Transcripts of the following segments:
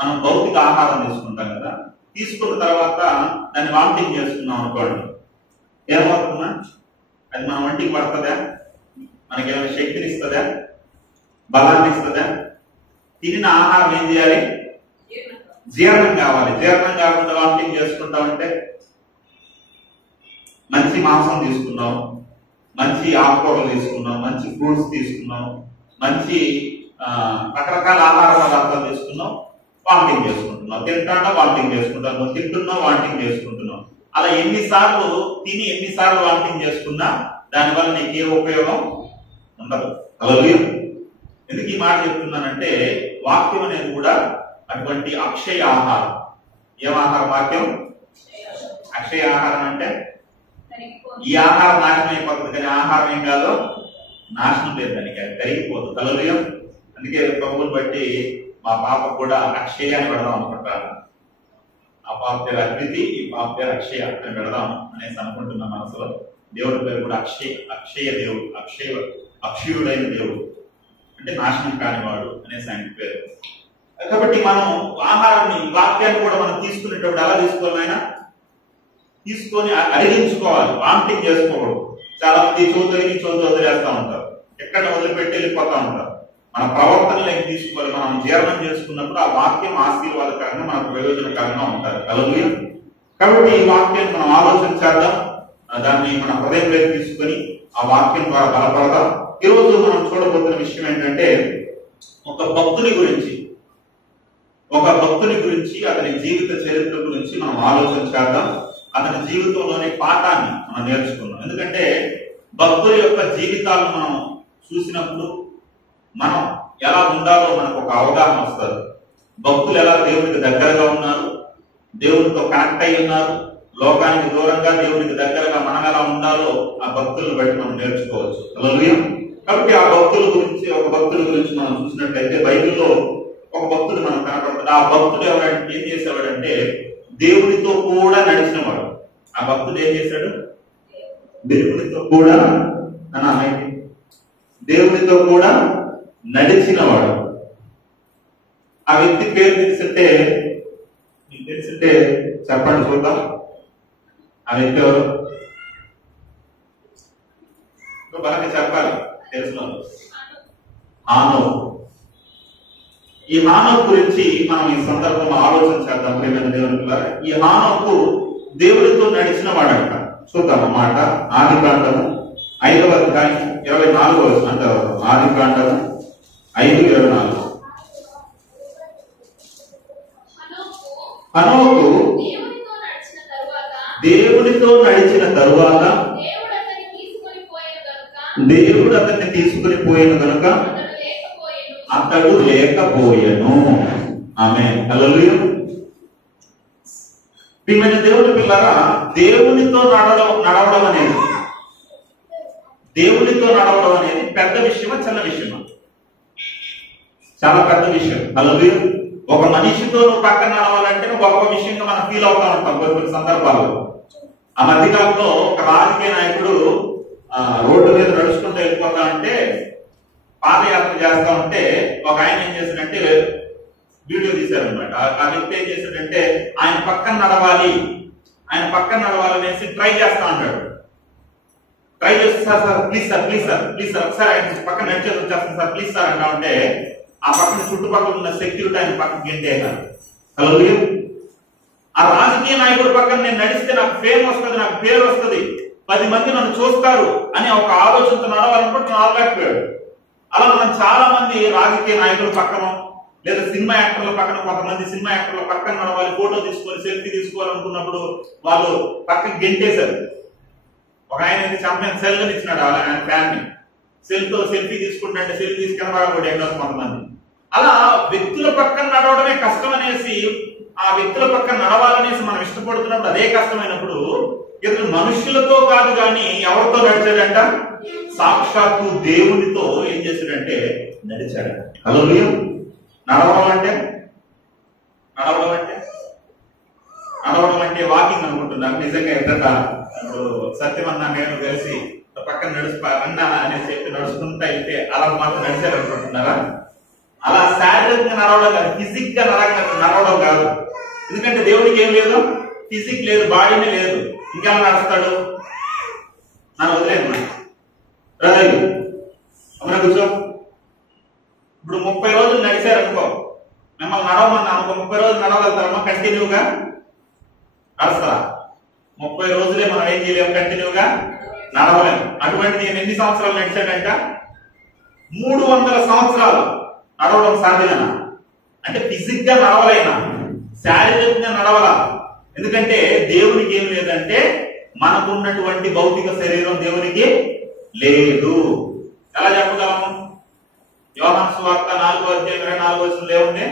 మనం భౌతిక ఆహారం తీసుకుంటాం కదా, తీసుకున్న తర్వాత దాన్ని వామిటింగ్ చేసుకున్నాం అనుకోండి, ఏమవుతుందా? అది మన వంటికి పడుతుందా? మనకి ఏమైనా శక్తిని ఇస్తుందా? బలాన్ని ఇస్తుందా? తినిన ఆహారం ఏం చేయాలి? జీర్ణం కావాలి. జీర్ణం కాకుండా వామిటింగ్ చేసుకుంటామంటే, మంచి మాంసం తీసుకున్నాం, మంచి ఆకుకూరలు తీసుకున్నాం, మంచి ఫ్రూట్స్ తీసుకున్నాం, మంచి రకరకాల ఆహార పదార్థాలు తీసుకున్నాం, వామిటింగ్ చేసుకుంటున్నాం. తింటాడా వామిటింగ్ చేసుకుంటాం, తింటున్నాం వామిటింగ్ చేసుకుంటున్నాం. అలా ఎన్నిసార్లు తిని ఎన్నిసార్లు వామిటింగ్ చేసుకున్నా దానివల్ల నీకు ఏ ఉపయోగం ఉండదు. హల్లెలూయా. ఎందుకు ఈ మాట చెప్తున్నానంటే, వాక్యం అనేది కూడా అటువంటి అక్షయ ఆహారం. ఏం ఆహారం వాక్యం? అక్షయ ఆహారం అంటే ఈ ఆహారం నాశనం అయిపోతుంది, కానీ ఆహారం ఏం కాదు, నాశనం లేదు, దానికి అది కరిగిపోదు. హల్లెలూయా. అందుకే ప్రభువుని బట్టి మా పాప కూడా అక్షయ అని పెడదాం అనుకుంటాను. ఆ పాప పేరు అద్వితి, ఈ పాప పేరు అక్షయ అని పెడదాం అనేసి అనుకుంటున్న మనసులో. దేవుడి పేరు కూడా అక్షయ దేవుడు, అక్షయుడైన దేవుడు, అంటే నాశనం కానివాడు అనేసి ఆయన పేరు. కాబట్టి మనం ఆహారాన్ని, వాక్యాన్ని కూడా మనం తీసుకునేటప్పుడు ఎలా తీసుకోవాలైనా తీసుకొని అరిగించుకోవాలి, వామిటింగ్ చేసుకోకూడదు. చాలా మంది చోటు వదిలేస్తా ఉంటారు, ఎక్కడ వదిలిపెట్టి వెళ్ళిపోతా ఉంటారు. మన ప్రవర్తనలోకి తీసుకోవాలి. మనం జీర్ణం చేసుకున్నప్పుడు ఆ వాక్యం ఆశీర్వాదకరంగా, మనకు ప్రయోజనకరంగా ఉంటారు. హల్లెలూయా. కాబట్టి ఈ వాక్యాన్ని మనం ఆలోచన చేద్దాం, దాన్ని మన హృదయంలోకి తీసుకొని ఆ వాక్యం ద్వారా బలపడదాం. ఈరోజు మనం చూడబోతున్న విషయం ఏంటంటే, ఒక భక్తుని గురించి అతని జీవిత చరిత్ర గురించి మనం ఆలోచన చేద్దాం. అతని జీవితంలోని పాఠాన్ని మనం నేర్చుకుందాం. ఎందుకంటే భక్తుల యొక్క జీవితాలను మనం చూసినప్పుడు మనం ఎలా ఉండాలో మనకు ఒక అవగాహన వస్తుంది. భక్తులు ఎలా దేవునికి దగ్గరగా ఉన్నారు, దేవునితో కనెక్ట్ అయి ఉన్నారు, లోకానికి దూరంగా దేవునికి దగ్గరగా మనం ఎలా ఉండాలో ఆ భక్తులను బట్టి మనం నేర్చుకోవచ్చు. హల్లెలూయా. కాబట్టి ఒక భక్తుల గురించి మనం చూసినట్లయితే బైబిల్లో ఒక భక్తుడు మనకు కనపడుతుంది. ఆ భక్తుడు ఎవరంటే ఏం చేసేవాడంటే, దేవునితో కూడా నడిచినవాడు. ఆ భక్తుడు ఏం చేశాడు? దేవునితో కూడా నడిచినవాడు. ఆ వ్యక్తి పేరు తెలిసింటే చెప్పండి చూద్దాం. ఆ వ్యక్తి ఎవరు? బాగా చెప్పాలి, తెలిసిన హానోకు. ఈ హానోకు గురించి మనం ఈ సందర్భంలో ఆలోచన చేద్దాం. ప్రియమైన దేవుని పిల్లలారా, ఈ హానోకు దేవుడితో నడిచిన వాడంట. చూద్దాం అన్నమాట. ఆదికాండము 5వ అధ్యాయం 24వ వచనం చదువుతాం. ఆదికాండము 5:24. హనోకు దేవునితో నడిచిన తరువాత దేవుడు అతన్ని తీసుకుని పోయాను కనుక అతడు లేకపోయెను. ఆమేన్. హల్లెలూయా. ప్రియమైన దేవుని పిల్లరా, దేవునితో నడవడం అనేది పెద్ద విషయమా చిన్న విషయమా? చాలా పెద్ద విషయం. హల్లెలూయా. ఒక మనిషితో నువ్వు పక్కన నడవాలంటే గొప్ప విషయంగా మనం ఫీల్ అవుతా ఉంటాం కొన్ని సందర్భాల్లో. ఆ మధ్యకాలంలో ఒక రాజకీయ నాయకుడు రోడ్డు మీద నడుచుకుంటూ వెళ్ళిపోతా ఉంటే, పాదయాత్ర చేస్తా ఉంటే ఒక ఆయన ఏం చేశాడంటే వీడియో తీశారనమాట. ఆ వ్యక్తి ఏం చేశాడంటే ఆయన పక్కన నడవాలనేసి ట్రై చేస్తా ఉంటాడు. ట్రై చేస్తే సార్ ప్లీజ్ సార్ ఒకసారి ఆయన పక్కన నడిచేది వచ్చేస్తాను సార్ ప్లీజ్ సార్ అంటా ఉంటే, ఆ పక్కన చుట్టుపక్కల ఉన్న సెక్యూరిటీ ఆయన పక్కన గెంటేయాలి. హల్లెలూయా. ఆ రాజకీయ నాయకుడి పక్కన నేను నడిస్తే నాకు ఫేమ్ వస్తుంది, నాకు పేరు వస్తుంది, 10 మంది నన్ను చూస్తారు అనే ఒక ఆలోచనతో నడవాలనుకుంటే నడవలేకపోయాడు. అలా మనం చాలా మంది రాజకీయ నాయకుల పక్కన, లేదా సినిమా యాక్టర్ల పక్కన, కొంతమంది సినిమా యాక్టర్ల పక్కన నడవాలి, ఫోటో తీసుకొని సెల్ఫీ తీసుకోవాలనుకున్నప్పుడు వాళ్ళు పక్కన గెంటేశారు. ఒక ఆయన చంపిన సెల్ ఇచ్చినాడు ఆయన ఫ్యాన్ ని, సెల్ఫీ తీసుకుంటే సెల్ఫీ తీసుకెళ్ళబడకూడదు కొంతమంది. అలా వ్యక్తుల పక్కన నడవడమే కష్టం అనేసి, ఆ వ్యక్తుల పక్కన నడవాలనేసి మనం ఇష్టపడుతున్నప్పుడు అదే కష్టమైనప్పుడు ఇతను మనుషులతో కాదు కానీ ఎవరితో నడిచాడంట? సాక్షాత్తు దేవునితో ఏం చేశాడంటే నడిచాడు. హల్లెలూయా. నడవడం అంటే వాకింగ్ అనుకుంటున్నారు. నిజంగా ఎక్కడ సత్యమన్నా నేను కలిసి పక్కన నడుస్తా అన్నా అనేసి చెప్పి నడుచుకుంటా వెళ్తే అలా మాత్రం నడిచారు అనుకుంటున్నారా? అలా శారీరకంగా నడవడం కాదు, ఫిజిక్ గా నడవడం కాదు. ఎందుకంటే దేవుడికి ఏం లేదు, ఫిజిక్ లేదు, బాడీనే లేదు, ఇంకెలా నడుస్తాడు? నన్ను వదిలేదు అమ్మ కూర్చో. ఇప్పుడు 30 రోజులు నడిచారనుకో, మిమ్మల్ని నడవమన్నా అనుకో, 30 రోజులు నడవగలుగుతారమ్మా కంటిన్యూగా? నడుస్తారా? 30 రోజులే మనం ఏం చేయలేము, కంటిన్యూగా నడవలేము. అటువంటి నేను ఎన్ని సంవత్సరాలు నడిచాడంట? 300 సంవత్సరాలు నడవడం సాధ్యమేనా? అంటే ఫిజిక్ గా నడవలేనా, శారీరకంగా నడవలా. ఎందుకంటే దేవునికి ఏం లేదంటే మనకున్నటువంటి భౌతిక శరీరం దేవునికి లేదు. ఎలా చెప్పగలము? యోహాను సువార్త 4:24 ఏముంది?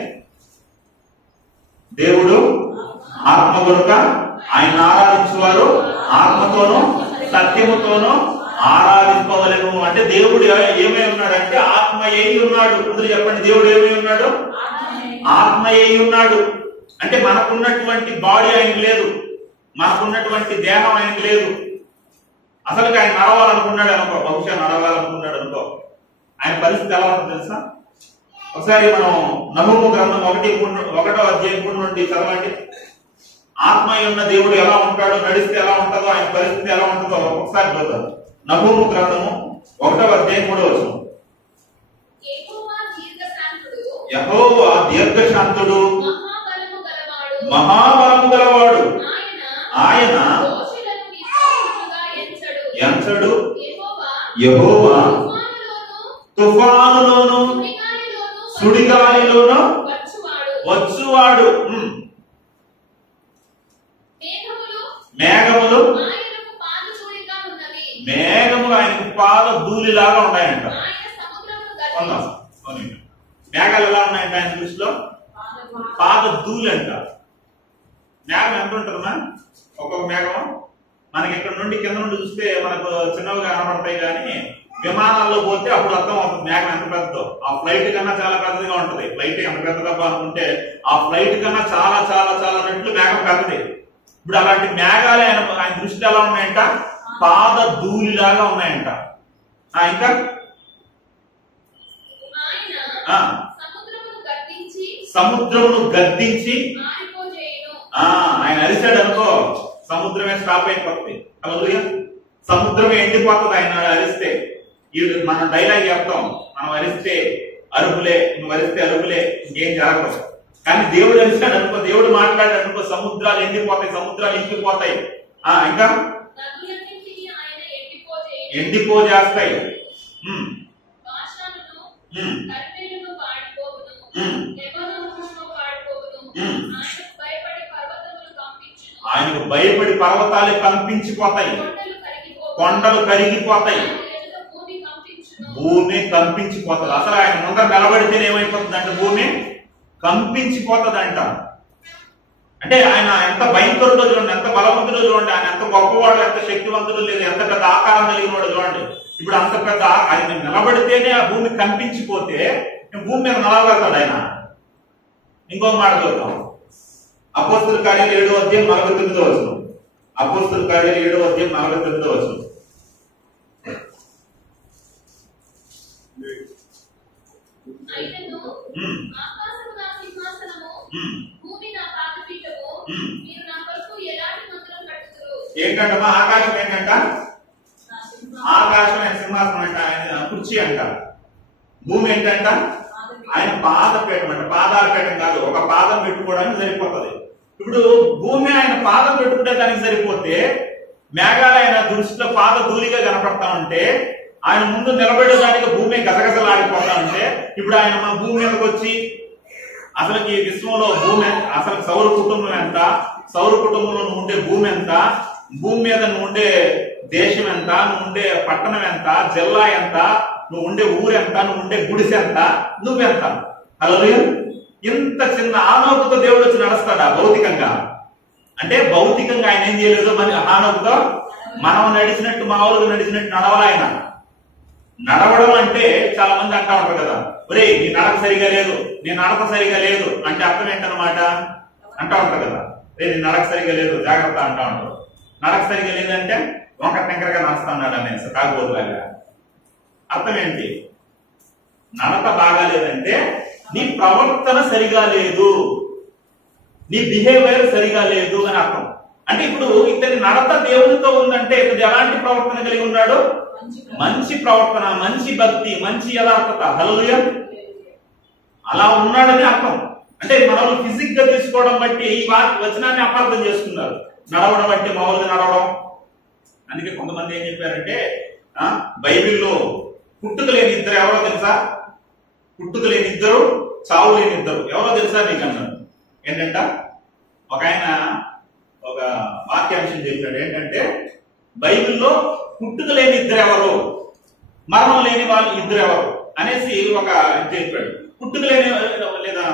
దేవుడు ఆత్మ కనుక ఆయన ఆరాధించేవారు ఆత్మతోనూ సత్యముతోనూ ఆరాధింపవలెను. అంటే దేవుడు ఏమై ఉన్నాడంటే ఆత్మ అయి ఉన్నాడు. అందరూ చెప్పండి, దేవుడు ఏమై ఉన్నాడు? ఆత్మ అయి ఉన్నాడు. అంటే మనకున్నటువంటి బాడీ ఆయనకు లేదు, మనకున్నటువంటి దేహం ఆయనకు లేదు. అసలు ఆయన నడవాలనుకున్నాడు అనుకో, బహుశా నడవాలనుకున్నాడు అనుకో, ఆయన పరిస్థితి ఎలా ఉంటుందో తెలుసా? ఒకసారి మనం నహూము గ్రంథం 1:1 నుండి చదవండి. ఆత్మ ఉన్న దేవుడు ఎలా ఉంటాడో, నడిస్తే ఎలా ఉంటుందో, ఆయన పరిస్థితి ఎలా ఉంటుందో ఒకసారి చూద్దాం. నహూము గ్రంథము 1:3 యెహోవా దీర్ఘశాంతుడు, మహాబలము గలవాడు, ఆయన ఎంచడు. యెహోవా తుఫానులోను సుడిగాలిలోను వచ్చువాడు. మేఘములు ఆయనకు పాద ధూళిలాగా ఉన్నాయంట. మేఘాలు ఎలా ఉన్నాయంట ఆయన దృష్టిలో? పాద ధూళి అంట. మేఘం ఎంత ఉంటుందా? ఒక్కొక్క మేఘం మనకి ఇక్కడ నుండి కింద నుండి చూస్తే మనకు చిన్నవిగా కనబడతాయి, కానీ విమానాల్లో పోతే అప్పుడు అర్థం అవుతుంది మేఘం ఎంత పెద్దదో. ఆ ఫ్లైట్ కన్నా చాలా పెద్దదిగా ఉంటది. ఫ్లైట్ ఎంత పెద్దగా అనుకుంటే ఆ ఫ్లైట్ కన్నా చాలా చాలా చాలా రెట్లు మేఘం పెద్దది. ఇప్పుడు అలాంటి మేఘాలే ఆయన దృష్టి ఎలా ఉన్నాయంట? పాద ధూళిలాగా ఉన్నాయంట. ఇంకా సముద్రమును గద్దించి ఆయన అరిచాడు అనుకో, సముద్రమే స్టాప్ అయిపోతుంది. హల్లెలూయా. సముద్రమే ఎండిపోతుంది ఆయన అరిస్తే. మనం డైలాగ్ చెప్తాం, మనం అరిస్తే అరుపులే, నువ్వు అరిస్తే అరుపులే, ఇంకేం జరగదు. కానీ దేవుడు అరిస్తాడు అనుకో, దేవుడు మాట్లాడాడు అనుకో, సముద్రాలు ఎండిపోతాయి, సముద్రాలు ఇంకిపోతాయి. ఇంకా ఎండిపోజేస్తాయి. ఆయనకు భయపడి పర్వతాలు కంపించిపోతాయి, కొండలు కరిగిపోతాయి, భూమి కంపించిపోతుంది. అసలు ఆయన ముందర నిలబడితేనే ఏమైపోతుందంటే భూమి కంపించిపోతుందంట. అంటే ఆయన ఎంత భయంకరుడో చూడండి, ఎంత బలవంతుడో చూడండి, ఆయన ఎంత గొప్పవాడు, ఎంత శక్తివంతుడు, లేదు ఎంత పెద్ద ఆకారం కలిగిన వాడు చూడండి. ఇప్పుడు అంత పెద్ద ఆయన నిలబడితేనే ఆ భూమి కంపించిపోతే భూమి మీద నలగలుగుతాడు ఆయన. ఇంకో మాట చూద్దాం. అపోస్తుల కార్యాలు 7:49. అపోస్తుల కార్యాలు 7:49. ఏంటంటమ్మా ఆకాశం ఏంటంట? ఆకాశం ఆయన సింహాసనం అంట, ఆయన కుర్చీ అంట. భూమి ఏంటంట? ఆయన పాదపీఠం అంట. పాదాలపీఠం కాదు, ఒక పాదం పెట్టుకోవడానికి సరిపోతుంది. ఇప్పుడు భూమి ఆయన పాదం పెట్టుకుంటే దానికి సరిపోతే, మేఘాలు ఆయన దృష్టిలో పాద ధూళిగా కనపడతా ఉంటే, ఆయన ముందు నిలబడేదానికి భూమి గజగజలాడిపోతా ఉంటే, ఇప్పుడు ఆయన మన భూమి మీదకి వచ్చి అసలు ఈ విశ్వంలో భూమి అసలు సౌర కుటుంబం ఎంత, సౌర కుటుంబంలో నువ్వు ఉండే భూమి ఎంత, భూమి మీద నువ్వు ఉండే దేశం ఎంత, నువ్వు ఉండే పట్టణం ఎంత, జిల్లా ఎంత, నువ్వు ఉండే ఊరు ఎంత, నువ్వు ఉండే గుడిసె ఎంత, నువ్వెంత. హల్లెలూయా. ఇంత చిన్న ఆనోకుతో దేవుడు వచ్చి నడుస్తాడా భౌతికంగా? అంటే భౌతికంగా ఆయన ఏం చేయలేదు, మన ఆనోకుతో మనం నడిచినట్టు, మామూలుగా నడిచినట్టు నడవాలి ఆయన. నడవడం అంటే చాలా మంది అంటా ఉంటారు కదా, ఒరే నీ నడక సరిగా లేదు, నీ నడక సరిగా లేదు అంటే అర్థం ఏంటన్నమాట అంటా ఉంటారు కదా. రే నీ నడక సరిగా లేదు, జాగ్రత్త అంటా ఉంటారు. నడక సరిగా లేదంటే వంక టెంకరగా నడుస్తా ఉన్నాడు అనేసి కాకపోతులాగా. అర్థం ఏంటి? నడత బాగాలేదంటే నీ ప్రవర్తన సరిగా లేదు, నీ బిహేవియర్ సరిగా లేదు అని అర్థం. అంటే ఇప్పుడు ఇతని నడత దేవునితో ఉందంటే ఇతడు ఎలాంటి ప్రవర్తన కలిగి ఉన్నాడు? మంచి ప్రవర్తన, మంచి భక్తి, మంచి యథార్థత. హల్లెలూయా. అలా ఉన్నాడని అర్థం. అంటే మనం ఫిజిక్ గా తీసుకోవడం బట్టి ఈ వచనాన్ని అపార్థం చేసుకున్నారు. నడవడం బట్టి మామూలుగా నడవడం. అందుకే కొంతమంది ఏం చెప్పారంటే బైబిల్లో పుట్టుక లేని ఇద్దరు ఎవరో తెలుసా? పుట్టుక లేని ఇద్దరు, చావు లేని ఇద్దరు ఎవరో తెలుసా నీకు అన్నారు. ఏంటంట ఒక ఆయన ఒక వాక్యాంశం చెప్పాడు. ఏంటంటే బైబిల్లో పుట్టుక లేని ఇద్దరు ఎవరు, మరణం లేని వాళ్ళు ఇద్దరు ఎవరు అనేసి ఒక చెప్పాడు. పుట్టుక లేని లేదా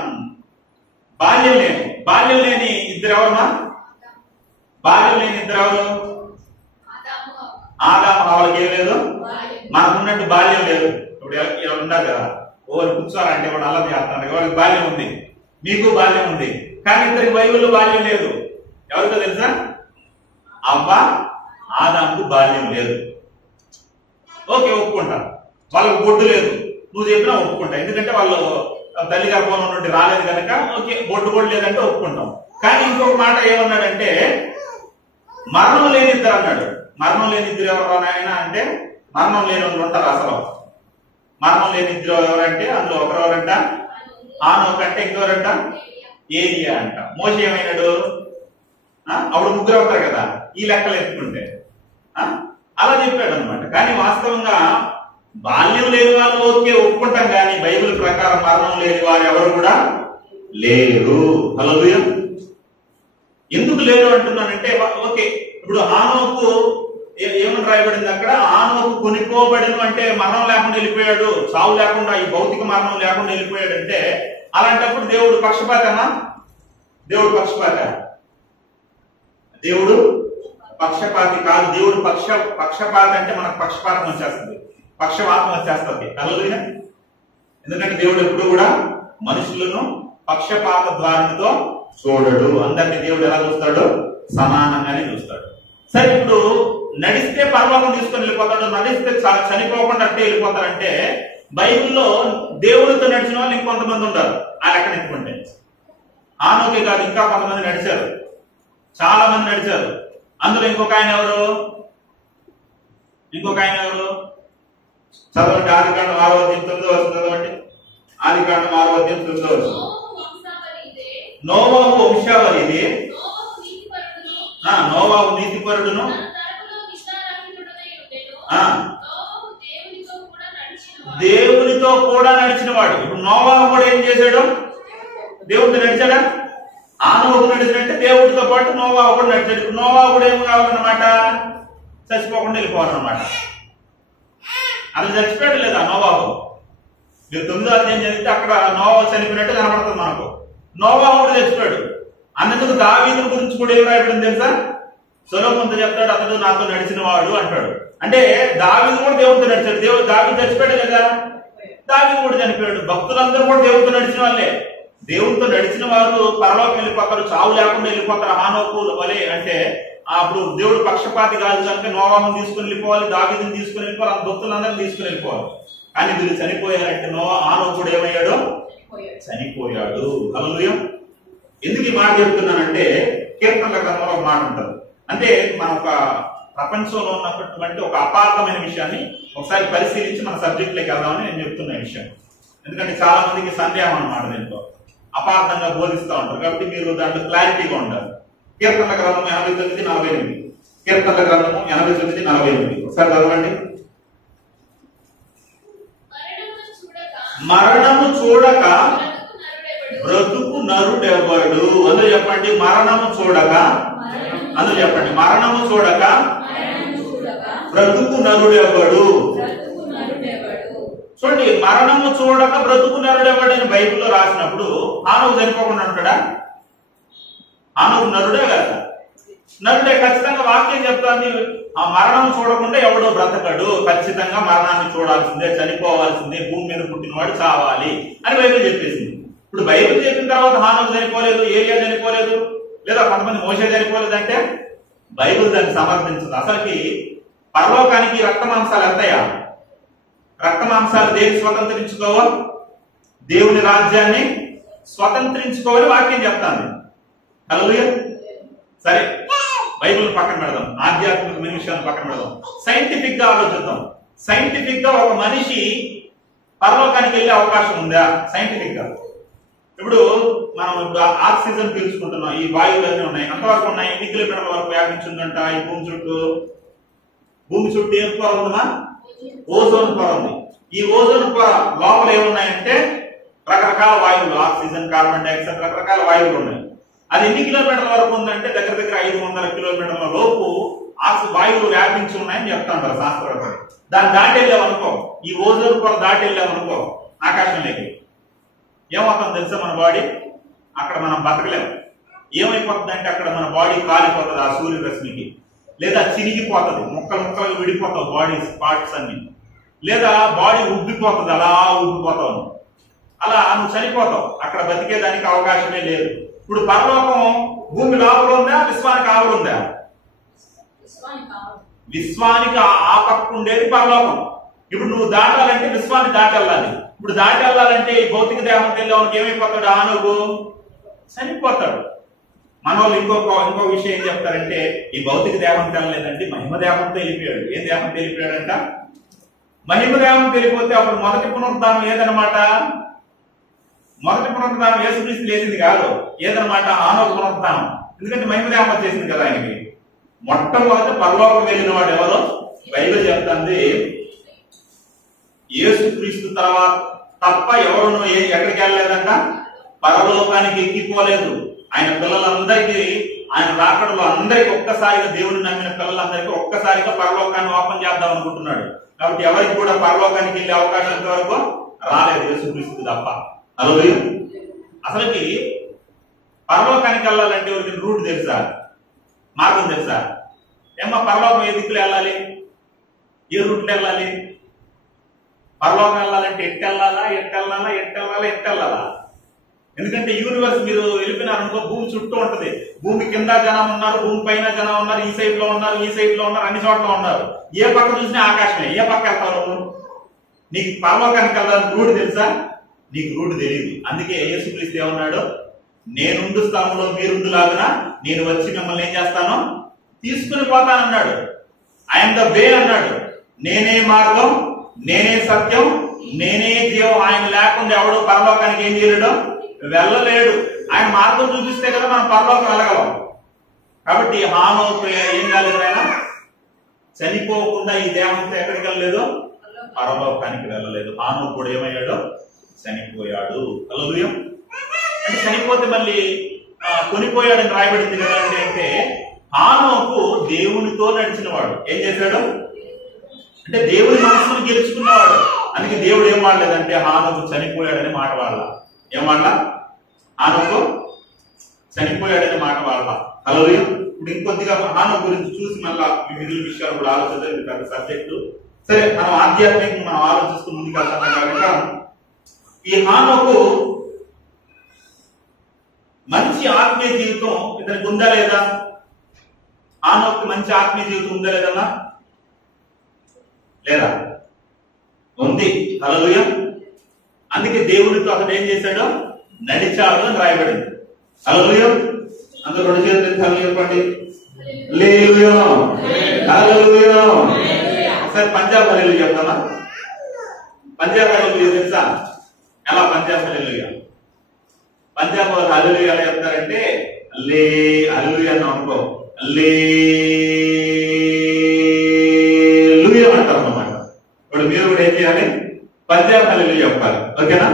బాల్యం లేని ఇద్దరు ఎవరన్నా? బాల్యం లేని ఇద్దరు ఎవరు? ఆదాము హవ్వలకి ఏం లేదు, మనకున్నట్టు బాల్యం లేదు. ఇప్పుడు ఇలా ఉన్నారు కదా, ఓరు కూర్చోాలంటే వాడు అలా చేస్తాను, ఎవరికి బాల్యం ఉంది, మీకు బాల్యం ఉంది, కానీ ఇద్దరికి బైబిల్లో బాల్యం లేదు. ఎవరికో తెలుసా? అవ్వ ఆదాముకు బాల్యం లేదు. ఓకే, ఒప్పుకుంటా. వాళ్ళకు బొడ్డు లేదు, నువ్వు చెప్పినా ఒప్పుకుంటా. ఎందుకంటే వాళ్ళు తల్లి గర్భంలో నుండి రాలేదు కనుక ఓకే, బొడ్డు కూడా లేదంటే ఒప్పుకుంటాం. కానీ ఇంకొక మాట ఏమన్నాడంటే మరణం లేని ఇద్దరు అన్నాడు. మరణం లేని ఇద్దరు ఎవరు ఆయన అంటే మరణం లేని వాళ్ళు ఉంటారు. అసలు మరణం లేని ఇద్దరు ఎవరంటే అందులో ఒకరెవరంట ఆనోకు అంటే ఇంకెవరంట ఏలియా అంట. మోషే ఏమైనాడు? అప్పుడు ముగ్గురు అవుతారు కదా ఈ లెక్కలు ఎత్తుకుంటే. అలా చెప్పాడు అనమాట. కానీ వాస్తవంగా బాల్యం లేని వాళ్ళు ఓకే ఒప్పుకుంటాం, కానీ బైబిల్ ప్రకారం మరణం లేని వారు ఎవరు కూడా లేరు. హల్లెలూయా. ఎందుకు లేరు అంటున్నానంటే ఓకే, ఇప్పుడు ఆనోకు ఏమని రాయబడింది అక్కడ? ఆనోకు కొనిపోబడిను అంటే మరణం లేకుండా వెళ్ళిపోయాడు, చావు లేకుండా, ఈ భౌతిక మరణం లేకుండా వెళ్ళిపోయాడు అంటే అలాంటప్పుడు దేవుడు పక్షపాతమా? దేవుడు పక్షపాత? దేవుడు పక్షపాతి కాదు. దేవుడు పక్షపాత అంటే మనకు పక్షపాతం వచ్చేస్తుంది, పక్షవాతం వచ్చేస్తుంది. హల్లెలూయా. ఎందుకంటే దేవుడు ఎప్పుడు కూడా మనుషులను పక్షపాత ద్వారంతో చూడడు. అందరినీ దేవుడు ఎలా చూస్తాడు? సమానంగానే చూస్తాడు. సరే, ఇప్పుడు నడిస్తే పరలోకం తీసుకొని వెళ్ళిపోతాడు, నడిస్తే చనిపోకుండా అట్టే వెళ్ళిపోతారంటే బైబిల్లో దేవుడితో నడిచిన వాళ్ళు ఇంకొంతమంది ఉంటారు. ఆ లెక్కన ఎత్తుకుంటే ఆనోకే కాదు, ఇంకా కొంతమంది నడిచారు, చాలా మంది నడిచారు. అందులో ఇంకొక ఆయన ఎవరు? చదవండి. ఆదికాండం 6వ అధ్యాయం 9వ వచనం చదవండి. ఆదికాండం 6వ అధ్యాయం 9వ వచనం. నోవాహు వంశావళి ఇది. నోవాహు నీతిపరుడును దేవునితో కూడా నడిచిన వాడు. ఇప్పుడు నోవాహు కూడా ఏం చేశాడు? దేవుడితో నడిచాడా? ఆనోకు నడిచినట్టే దేవుడితో పాటు నోవాహు కూడా నడిచాడు. ఇప్పుడు నోవాహు కూడా ఏం కావాలన్నమాట? చచ్చిపోకుండా వెళ్ళిపోవాలన్నమాట. అలా చచ్చిపోయాడు లేదా నోవాహు? మీరు 9వ అధ్యాయం చదివితే అక్కడ నోవాహు చనిపోయినట్టు కనపడుతుంది మనకు. నోవాహు కూడా చచ్చిపోయాడు. అందుకు దావీదు గురించి కూడా ఏం రాయబడింది తెలుసా? సొలొమోనుతో చెప్తాడు, అతడు నాతో నడిచిన వాడు అంటాడు. అంటే దావీదు కూడా దేవుడితో నడిచాడు. దావీదు చచ్చిపోయాడు లేదా? దావీదు కూడా చనిపోయాడు. భక్తులందరూ కూడా దేవుడితో నడిచిన వాళ్ళే. దేవుడితో నడిచిన వారు పరలోకం వెళ్ళిపోతారు, చావు లేకుండా వెళ్ళిపోతారు హానోకు వలే. అంటే అప్పుడు దేవుడు పక్షపాతి కాదు కనుక నోవాహును తీసుకుని వెళ్ళిపోవాలి, దావీదుని తీసుకుని వెళ్ళిపోవాలి, ఆ భక్తులందరినీ తీసుకుని వెళ్ళిపోవాలి. కానీ వీళ్ళు చనిపోయారంటే ఆనోకు కూడా ఏమయ్యాడు? చనిపోయాడు. హల్లెలూయా. ఎందుకు ఈ మాట చెప్తున్నానంటే కీర్తనల గ్రంథంలో ఒక మాట ఉంటుంది. అంటే మన ఒక ప్రపంచంలో ఉన్నటువంటి ఒక అపార్థమైన విషయాన్ని ఒకసారి పరిశీలించి మన సబ్జెక్ట్లోకి వెళ్దామని నేను చెప్తున్న విషయం. ఎందుకంటే చాలా మందికి సందేహం అన్నమాట, దీంట్లో అపార్థంగా బోధిస్తూ ఉంటారు. కాబట్టి మీరు దాంట్లో క్లారిటీగా ఉండాలి. కీర్తనల గ్రంథం 89:48. కీర్తనల గ్రంథము 89:48 ఒకసారి చదవండి. మరణము చూడక బ్రతుకు నరుడెవడు? అందులో చెప్పండి, మరణము చూడక. అందులో చెప్పండి, మరణము చూడక బ్రతుకు నరుడెవడు? చూడండి, మరణము చూడక బ్రతుకు నరుడెవడు అని బైబిల్లో రాసినప్పుడు ఆనోకు చనిపోకుండా ఉంటాడా? ఆనోకు నరుడే కదా? నరుడే. ఖచ్చితంగా వాక్యం చెప్తాంది, ఆ మరణం చూడకుండా ఎవడో బ్రతకడు, ఖచ్చితంగా మరణాన్ని చూడాల్సిందే, చనిపోవాల్సిందే, భూమి మీద పుట్టినవాడు చావాలి అని బైబిల్ చెప్పేసింది. ఇప్పుడు బైబిల్ చెప్పిన తర్వాత హానోకు చనిపోలేదు, ఏలియా చనిపోలేదు, లేదా కొంతమంది మోషే చనిపోలేదు అంటే బైబిల్ దాన్ని సమర్థించదు. అసలుకి పరలోకానికి రక్త మాంసాలు ఎంతయా? రక్త మాంసాలు దేన్ని స్వతంత్రించుకోవా? దేవుని రాజ్యాన్ని స్వతంత్రించుకోవాలని వాక్యం చెప్తాను. హల్లెలూయా. సరే, బైబిల్ పక్కన పెడదాం, ఆధ్యాత్మిక విషయాన్ని పక్కన పెడదాం, సైంటిఫిక్ గా ఆలోచిద్దాం. సైంటిఫిక్ గా ఒక మనిషి పరలోకానికి వెళ్ళే అవకాశం ఉందా? సైంటిఫిక్ గా ఇప్పుడు మనం ఆక్సిజన్ పీల్చుకుంటున్నాం, ఈ వాయువులన్నీ ఉన్నాయి, అంతవరకు ఉన్నాయి. ఎన్ని కిలోమీటర్ల వరకు వ్యాపించిందంట ఈ భూమి చుట్టూ? భూమి చుట్టూ ఏం పొర ఉందమ్మా? ఓజోన్ పొర ఉంది. ఈ ఓజోన్ పొర లోపల ఏమున్నాయంటే రకరకాల వాయువులు, ఆక్సిజన్, కార్బన్ డైఆక్సైడ్, రకరకాల వాయువులు ఉన్నాయి. అది ఎన్ని కిలోమీటర్ల వరకు ఉందంటే దగ్గర దగ్గర 500 కిలోమీటర్ల లోపు వాయువులు వ్యాపించి ఉన్నాయని చెప్తా ఉంటారు శాస్త్రవేత్తలు. దాన్ని దాటి వెళ్ళామనుకో, ఈ ఓజోన్ పొర దాటి వెళ్ళామనుకో ఆకాశంలోకి, ఏమవుతుంది తెలుసా? మన బాడీ అక్కడ మనం బతకలేము. ఏమైపోతుంది అంటే అక్కడ మన బాడీ కాలిపోతుంది ఆ సూర్యరశ్మికి, లేదా చినిగిపోతుంది, ముక్కలు ముక్కలు విడిపోతావు బాడీ పార్ట్స్ అన్ని, లేదా బాడీ ఉబ్బిపోతుంది, అలా ఉబ్బిపోతావు, అలా నువ్వు చనిపోతావు. అక్కడ బతికేదానికి అవకాశమే లేదు. ఇప్పుడు పరలోకం భూమి లోపల ఉందా, విశ్వానికి ఆవులు ఉందా? విశ్వానికి ఆ పక్క ఉండేది పరలోకం. ఇప్పుడు నువ్వు దాటాలంటే విశ్వాన్ని దాటి వెళ్ళాలి. ఇప్పుడు దాటి వెళ్ళాలంటే ఈ భౌతిక దేహం వెళ్ళేవానికి ఏమైపోతాడు? ఆనుగు చనిపోతాడు. మన వాళ్ళు ఇంకో విషయం ఏం చెప్తారంటే ఈ భౌతిక దేహం తెలలేదంటే మహిమ దేహంతో వెళ్ళిపోయాడు. ఏం దేహంతో వెళ్ళిపోయాడంట? మహిమ దేహం వెళ్ళిపోతే అప్పుడు మొదటి పునరుద్ధానం ఏదనమాట? మొదటి పునరుద్ధానం యేసుక్రీస్తు లేచింది కాదు, ఏదనమాట? ఆనవ పునరుద్ధానం. ఎందుకంటే మహిమ దేహం వచ్చేసింది కదా ఆయనకి. మొట్టమొదటి పరలోకం వెళ్ళిన వాడు ఎవరో బైబిల్ చెప్తుంది, యేసుక్రీస్తు తర్వాత తప్ప ఎవరు ఎక్కడికి వెళ్ళలేదంట? పరలోకానికి ఎక్కిపోలేదు. ఆయన పిల్లలందరికీ, ఆయన రాకడలో అందరికి ఒక్కసారిగా, దేవుని నమ్మిన పిల్లలందరికీ ఒక్కసారిగా పరలోకాన్ని ఓపెన్ చేద్దాం అనుకుంటున్నాడు. కాబట్టి ఎవరికి కూడా పరలోకానికి వెళ్ళే అవకాశం ఇంతవరకు రాలేదు, యేసుక్రీస్తు తప్ప. హల్లెలూయా. అసలుకి పరలోకానికి వెళ్ళాలంటే ఎవరికి రూట్ తెలుసా? మార్గం తెలుసా? ఏమ్మా పరలోకం ఏ దిక్కులు వెళ్ళాలి? ఏ రూట్లో వెళ్ళాలి? పరలోకం వెళ్ళాలంటే ఎట్టెళ్ళాలా? ఎందుకంటే యూనివర్స్ మీరు వెళ్ళిపోయినారనుకో, భూమి చుట్టూ ఉంటది. భూమి కింద జనం ఉన్నారు, భూమి పైన జనం ఉన్నారు, ఈ సైడ్ లో ఉన్నారు, ఈ సైడ్ లో ఉన్నారు, అన్ని చోట్ల ఉన్నారు. ఏ పక్క చూసినా ఆకాశమే. ఏ పక్క వెళ్తారు? నీకు పరలోకానికి వెళ్ళాలని రూట్ తెలుసా? నీకు రూట్ తెలియదు. అందుకే యేసుక్రీస్తు ఏమన్నాడు? నేనుండు స్థలంలో మీరుండులాగున నేను వచ్చి మిమ్మల్ని ఏం చేస్తాను? తీసుకుని పోతానన్నాడు. ఐఎమ్ ద వే అన్నాడు. నేనే మార్గం, నేనే సత్యం, నేనే జీవం. ఆయన లేకుండా ఎవడు పరలోకానికి ఏం చేయలేడు? వెళ్ళలేడు. ఆయన మార్గం చూపిస్తే కదా మనం పరలోకం వెళ్ళగలం. కాబట్టి హానోకు ఏం కాలేదు? ఆయన చనిపోకుండా ఈ దేహంతో ఎక్కడికి వెళ్ళలేదు? పరలోకానికి వెళ్ళలేదు. హానోకు కూడా ఏమయ్యాడు? చనిపోయాడు. హల్లెలూయా. అంటే చనిపోతే మళ్ళీ కొనిపోయాడని రాయబడింది కదా. అంటే హానోకు దేవునితో నడిచిన వాడు. ఏం చేశాడు అంటే దేవుని మనసును గెలుచుకున్నవాడు. అందుకే దేవుడు ఏం వాడలేదంటే హానోకు చనిపోయాడని మాట వాడాల. ఏం వాడాల? హానోకు చనిపోయాడని మాట వాడాల. హల్లెలూయా. ఇప్పుడు ఇంకొద్దిగా హానోకు గురించి చూసి మళ్ళా మిగిలిన విషయాలు కూడా ఆలోచిద్దాం. ఇది పెద్ద సబ్జెక్టు. సరే, మనం ఆధ్యాత్మికంగా మనం ఆలోచిస్తూ ముందుకు వెళ్తాం కనుక ఈ హానోకు మంచి ఆత్మీయ జీవితం ఇతనికి ఉందా లేదా? హానోకు మంచి ఆత్మీయ జీవితం ఉందా లేదన్నా? లేదా? ఉంది. హల్లెలూయా. అందుకే దేవుడితో అతను ఏం చేశాడు? నడిచాడు అని రాయబడింది. హల్లెలూయా. అందరూ రెండు చేతులు చెప్పండి. హల్లెలూయా, హల్లెలూయా. సరే, పంజాబ్ హల్లెలూయా చెప్తామా? పంజాబ్ హల్లెలూయా తెలుసా? ఎలా పంజాబ్ హల్లెలూయా? పంజాబ్ వాళ్ళు హల్లెలూయా ఎలా చెప్తారంటే లే హల్లెలూయా అని అనుకో, హల్లెలూయా అంటారు అన్నమాట. ఇప్పుడు మీరు కూడా ఏం చేయాలి? పంజాబ్ హల్లెలూయా చెప్పాలి. ఓకేనా?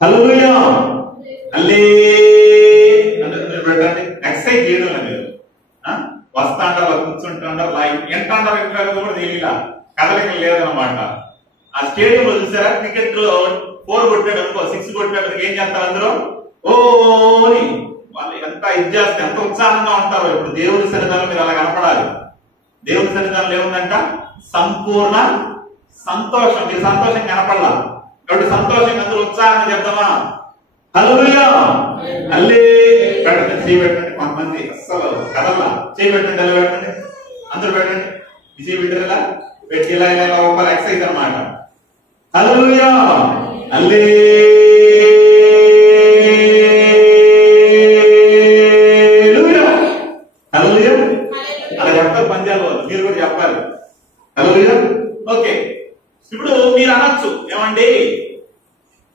హల్లెలూయా, హల్లే పెట్టండి. ఎక్సైజ్ చేయడం మీరు వస్తా అంటారు, కూర్చుంటారు, ఎంత అంటారు, ఎట్లా కూడా తెలియలా, కదలికలు లేదనమాట. ఆ స్టేడియం లో చూసారా, క్రికెట్ లో 4 కొట్టాడు అనుకో, 6 కొట్టాడు, ఏం చేస్తారు అందరూ? ఓని వాళ్ళు ఎంత ఇది చేస్తే ఎంత ఉత్సాహంగా ఉంటారో. ఇప్పుడు దేవుని సన్నిధానంలో మీరు అలా కనపడాలి. దేవుని సన్నిధానంలో ఏముందంట? సంపూర్ణ సంతోషం. మీరు సంతోషం కనపడాల. కాబట్టి సంతోషంగా అందరూ ఉత్సాహంగా చెప్తామా? హల్లెలూయా, హల్లే. పెట్టండి, చేయి పెట్టండి. కొంతమంది అస్సలు కదల్లా. చేయి పెట్టండి, అలా పెట్టండి, అందరూ పెట్టండి. చేయి పెట్టారా? పెట్టి ఇలా ఇలా ఒకళ్ళు ఎక్సైజ్ అన్నమాట. హల్లెలూయా హల్లెలూయా. హల్లెలూయా అలా చెప్తారు పంజాబ్ వాళ్ళు, మీరు కూడా చెప్పాలి. హల్లెలూయా. ఓకే, ఇప్పుడు మీరు అనొచ్చు ఏమండి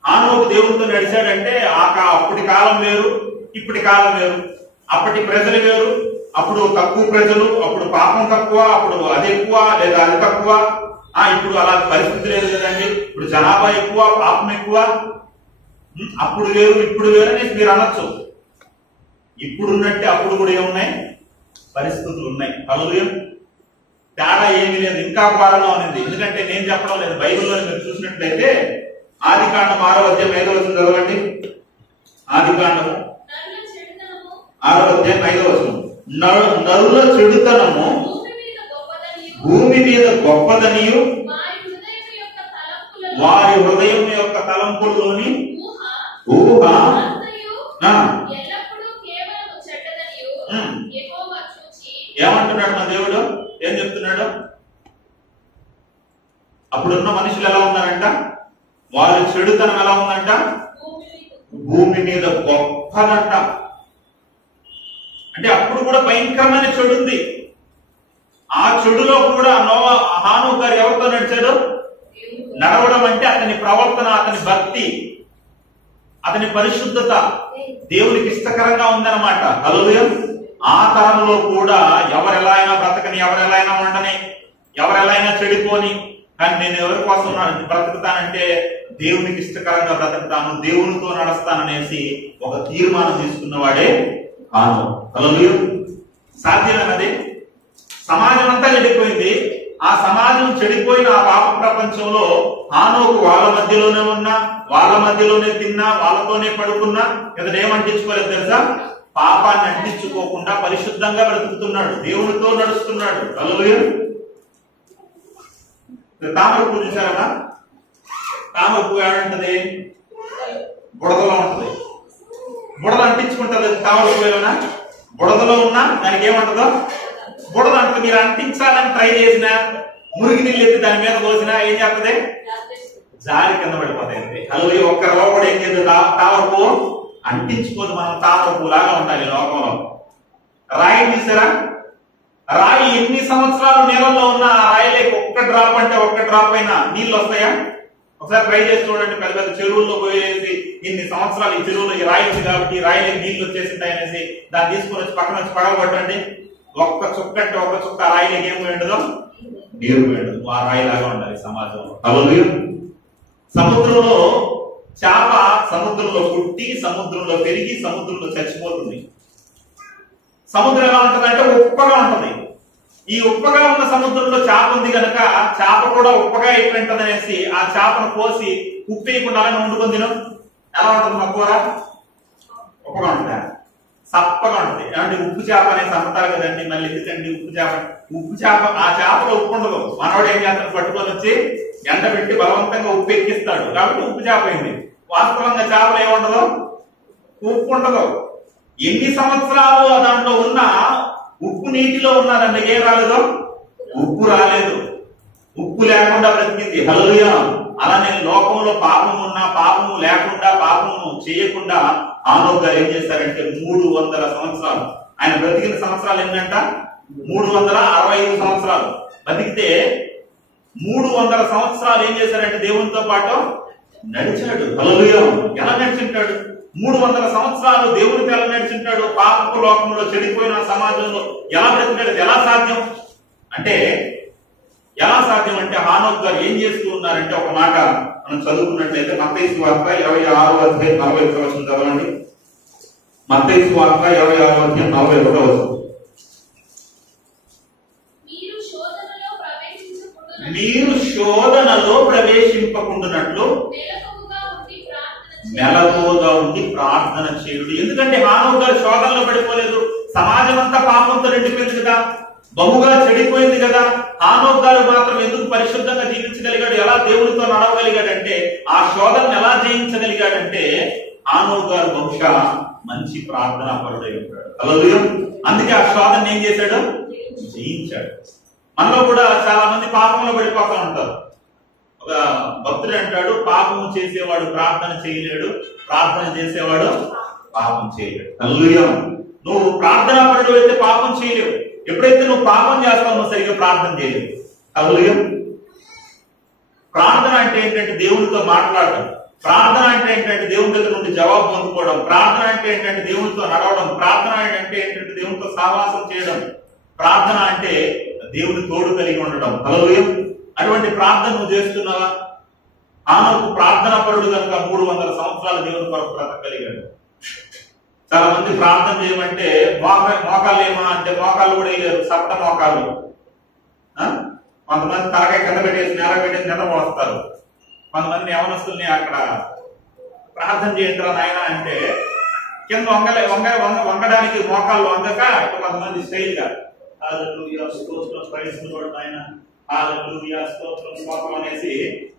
హానోకు దేవుడితో నడిచాడంటే అప్పటి కాలం వేరు ఇప్పటి కాలం వేరు, అప్పటి ప్రజలు వేరు, అప్పుడు తక్కువ ప్రజలు, అప్పుడు పాపం తక్కువ, అప్పుడు అది ఎక్కువ లేదా అది తక్కువ. ఇప్పుడు అలా పరిస్థితి లేదు కదండి, ఇప్పుడు జనాభా ఎక్కువ పాపం ఎక్కువ, అప్పుడు వేరు ఇప్పుడు వేరు అనేసి మీరు అనొచ్చు. ఇప్పుడున్నట్టే అప్పుడు కూడా ఏమున్నాయి, పరిస్థితులు ఉన్నాయి. హల్లెలూయా. తేడా ఏమీ లేదు, ఇంకా ఘోరంగా ఉంది. ఎందుకంటే నేను చెప్పడం లేదు, బైబిల్లో మీరు చూసినట్లయితే ఆదికాండం 6వ అధ్యాయం 5వ వచనం చదవండి. ఆదికాండము 6వ అధ్యాయం 5వ వచనం. నరుల చెడుతనము భూమి మీద గొప్పదనియు వారి హృదయం యొక్క తలంపుల్లోని ఊహ ఏమంటున్నాడు మా దేవుడు, ఏం చెప్తున్నాడు? అప్పుడున్న మనుషులు ఎలా ఉన్నారంట, వారి చెడుతనం ఎలా ఉందంట, భూమి మీద గొప్పదంట. అంటే అప్పుడు కూడా భయంకరమైన చెడు ఉంది. ఆ చెడులో కూడా హానోకు గారు ఎవరితో నడిచాడు? నడవడం అంటే అతని ప్రవర్తన, అతని భక్తి, అతని పరిశుద్ధత దేవునికి ఇష్టకరంగా ఉందన్నమాట. హల్లెలూయా. ఆ తరంలో కూడా ఎవరెలా అయినా బ్రతకని, ఎవరెలా అయినా ఉండని, ఎవరెలా అయినా చెడిపోని, కానీ నేను ఎవరి కోసం బ్రతుకుతానంటే దేవునికి ఇష్టకరంగా బ్రతుకుతాను, దేవునితో నడుస్తాననేసి ఒక తీర్మానం తీసుకున్నవాడే హానోకు. హల్లెలూయా. సాధ్యమేనది? సమాజం అంతా చెడిపోయింది. ఆ సమాజం చెడిపోయిన ఆ పాప ప్రపంచంలో హానోకు వాళ్ళ మధ్యలోనే ఉన్నా, వాళ్ళ మధ్యలోనే తిన్నా, వాళ్ళతోనే పడుకున్నా, ఇతను ఏమంటించుకోలేదు తెలుసా? పాపాన్ని అంటించుకోకుండా పరిశుద్ధంగా బ్రతుకుతున్నాడు, దేవునితో నడుస్తున్నాడు. హల్లెలూయా. తామర పువ్వు చూసారా? తామర పువ్వు ఏమంటది? బుడదలో ఉంటది. బుడద అంటించుకుంటది తామర పువ్వు. ఏమైనా బుడదలో ఉన్నా దానికి ఏమంటదో బుడద అంటది. మీరు అంటించాలని ట్రై చేసినా, మురికి నీళ్ళు ఎత్తి దాని మీద పోసినా ఏం చేస్తుంది? జారి కింద పడిపోతాయి. అలాగే ఒక్క లోపల ఏం చేస్తుంది? తామర పువ్వు అంటించుకోదు. మనం తామర పువ్వు లాగా ఉండాలి లోకంలో. రాయి చూసారా? రాయి ఎన్ని సంవత్సరాలు నీళ్ళలో ఉన్న ఆ రాయిలోకి ఒక్క డ్రాప్ అంటే ఒక్క డ్రాప్ అయినా నీళ్ళు వస్తాయా? ఒకసారి ట్రై చేసి చూడండి. పెద్ద పెద్ద చెరువుల్లో పోయేసి ఇన్ని సంవత్సరాలు ఈ చెరువులో ఈ రాయి ఉంది కాబట్టి ఈ రాయిలోకి నీళ్లు వచ్చేసింటాయి అనేసి దాన్ని తీసుకుని వచ్చి పక్కన వచ్చి పగలగొట్టండి. ఒక్క చుక్క అంటే ఒక్క చుక్క రాయిలోకి ఏం పోయిండదో? నీరు పోయిండదు. ఆ రాయిలాగా ఉండాలి సమాజంలో. హల్లెలూయా. సముద్రంలో చేప సముద్రంలో పుట్టి, సముద్రంలో పెరిగి, సముద్రంలో చచ్చిపోతుంది. సముద్రం ఎలా ఉంటది అంటే ఉప్పగా ఉంటది. ఈ ఉప్పగా ఉన్న సముద్రంలో చేప ఉంది కనుక చేప కూడా ఉప్పగా ఎట్లుంటది అనేసి ఆ చేపను కోసి ఉప్పు వేయకుండా వండుకొని తినం. ఎలా ఉంటుంది మా కూర? ఉప్పగా ఉంటుందా? సప్పగా ఉంటుంది. ఏమంటే ఉప్పు చేప అనేసి అమ్ముతారు కదండి. మళ్ళీ ఎందుకండి ఉప్పు చేప? ఉప్పు చేప ఆ చేపలో ఉప్పు ఉండదు. మనవాడు ఏం చేస్తాడు? పట్టుకొని వచ్చి ఎండబెట్టి బలవంతంగా ఉప్పు ఎక్కిస్తాడు కాబట్టి ఉప్పు చేప అయింది. వాస్తవంగా చేపలు ఏముండదు? ఉప్పు ఉండదు. ఎన్ని సంవత్సరాలు దాంట్లో ఉన్న ఉప్పు నీటిలో ఉన్నదండి, ఏం రాలేదో? ఉప్పు రాలేదు. ఉప్పు లేకుండా బ్రతికింది. హల్లెలూయా. అలానే లోకంలో పాపం ఉన్నా, పాపము లేకుండా, పాపము చేయకుండా హానోకు గారు ఏం చేశారంటే 300 సంవత్సరాలు ఆయన బ్రతికిన సంవత్సరాలు ఏంటంట? 365 సంవత్సరాలు బతికితే 300 సంవత్సరాలు ఏం చేశారంటే దేవునితో పాటు నడిచాడు. హల్లెలూయా. ఎలా నడిచింటాడు? 300 సంవత్సరాలు దేవునితో ఎలా నడిచింటాడు? పాపపు లోకంలో చెడిపోయిన సమాజంలో ఎలా బ్రతికాడు? ఎలా సాధ్యం అంటే హానోకు గారు ఏం చేస్తూ ఉన్నారంటే ఒక మాట మనం చదువుకున్నట్లయితే మత్తయి సువార్త 26వ అధ్యాయం 41వ వచనం చదవండి. మత్తయి సువార్త 26వ అధ్యాయం 41వ వచనం. మీరు శోధనలో ప్రవేశింపకుండునట్లు మెలకువగా ఉండి ప్రార్థన చేయుడు. ఎందుకంటే హానోకు గారు శోధనలో పడిపోలేదు. సమాజం అంతా పాపంతో నిండిపోయింది కదా, బహుగా చెడిపోయింది కదా. హానోకు గారు మాత్రం ఎందుకు పరిశుద్ధంగా జీవించగలిగాడు? ఎలా దేవునితో నడవగలిగాడంటే, ఆ శోధనను ఎలా జయించగలిగాడంటే హానోకు గారు బహుశా మంచి ప్రార్థనా పరుడై ఉంటాడు. హల్లెలూయా. అందుకే ఆ శోధన ఏం చేశాడు? జయించాడు. మనలో కూడా చాలా మంది పాపంలో పడిపోతూ ఉంటారు. ఒక భక్తుడు అంటాడు, పాపం చేసేవాడు ప్రార్థన చేయలేడు, ప్రార్థన చేసేవాడు పాపం చేయలేడు. హల్లెలూయా. నువ్వు ప్రార్థనాపరుడు అయితే పాపం చేయలేవు. ఎప్పుడైతే నువ్వు పాపం చేస్తావు నువ్వు సరిగ్గా ప్రార్థన చేయలేవు. హల్లెలూయా. ప్రార్థన అంటే ఏంటంటే దేవునితో మాట్లాడటం. ప్రార్థన అంటే ఏంటంటే దేవుని దగ్గర నుండి జవాబు పొందుకోవడం. ప్రార్థన అంటే ఏంటంటే దేవునితో నడవడం. ప్రార్థన అంటే ఏంటంటే దేవునితో సహవాసం చేయడం. ప్రార్థన అంటే దేవుని తోడు కలిగి ఉండడం. హల్లెలూయా. అటువంటి ప్రార్థన నువ్వు చేస్తున్నావా? ఆమెకు ప్రార్థనా పరుడు కనుక 300 సంవత్సరాలు దేవుని కొరకు బ్రతకగలిగాడు. చాలా మంది ప్రార్థన చేయమంటే మోకాళ్ళు ఏమా అంటే మోకాళ్ళు కూడా వేయలేరు, సప్త మోకాళ్ళు. కొంతమంది తలకాయ కింద పెట్టేసి నేల పెట్టేసి నిద్ర పోస్తారు. కొంతమంది యవనస్తుల్ని అక్కడ ప్రార్థన చేయండిరా నాయన అంటే కింద వంగడానికి మోకాళ్ళు వంగక కొంతమంది స్టైల్ గా అనేసి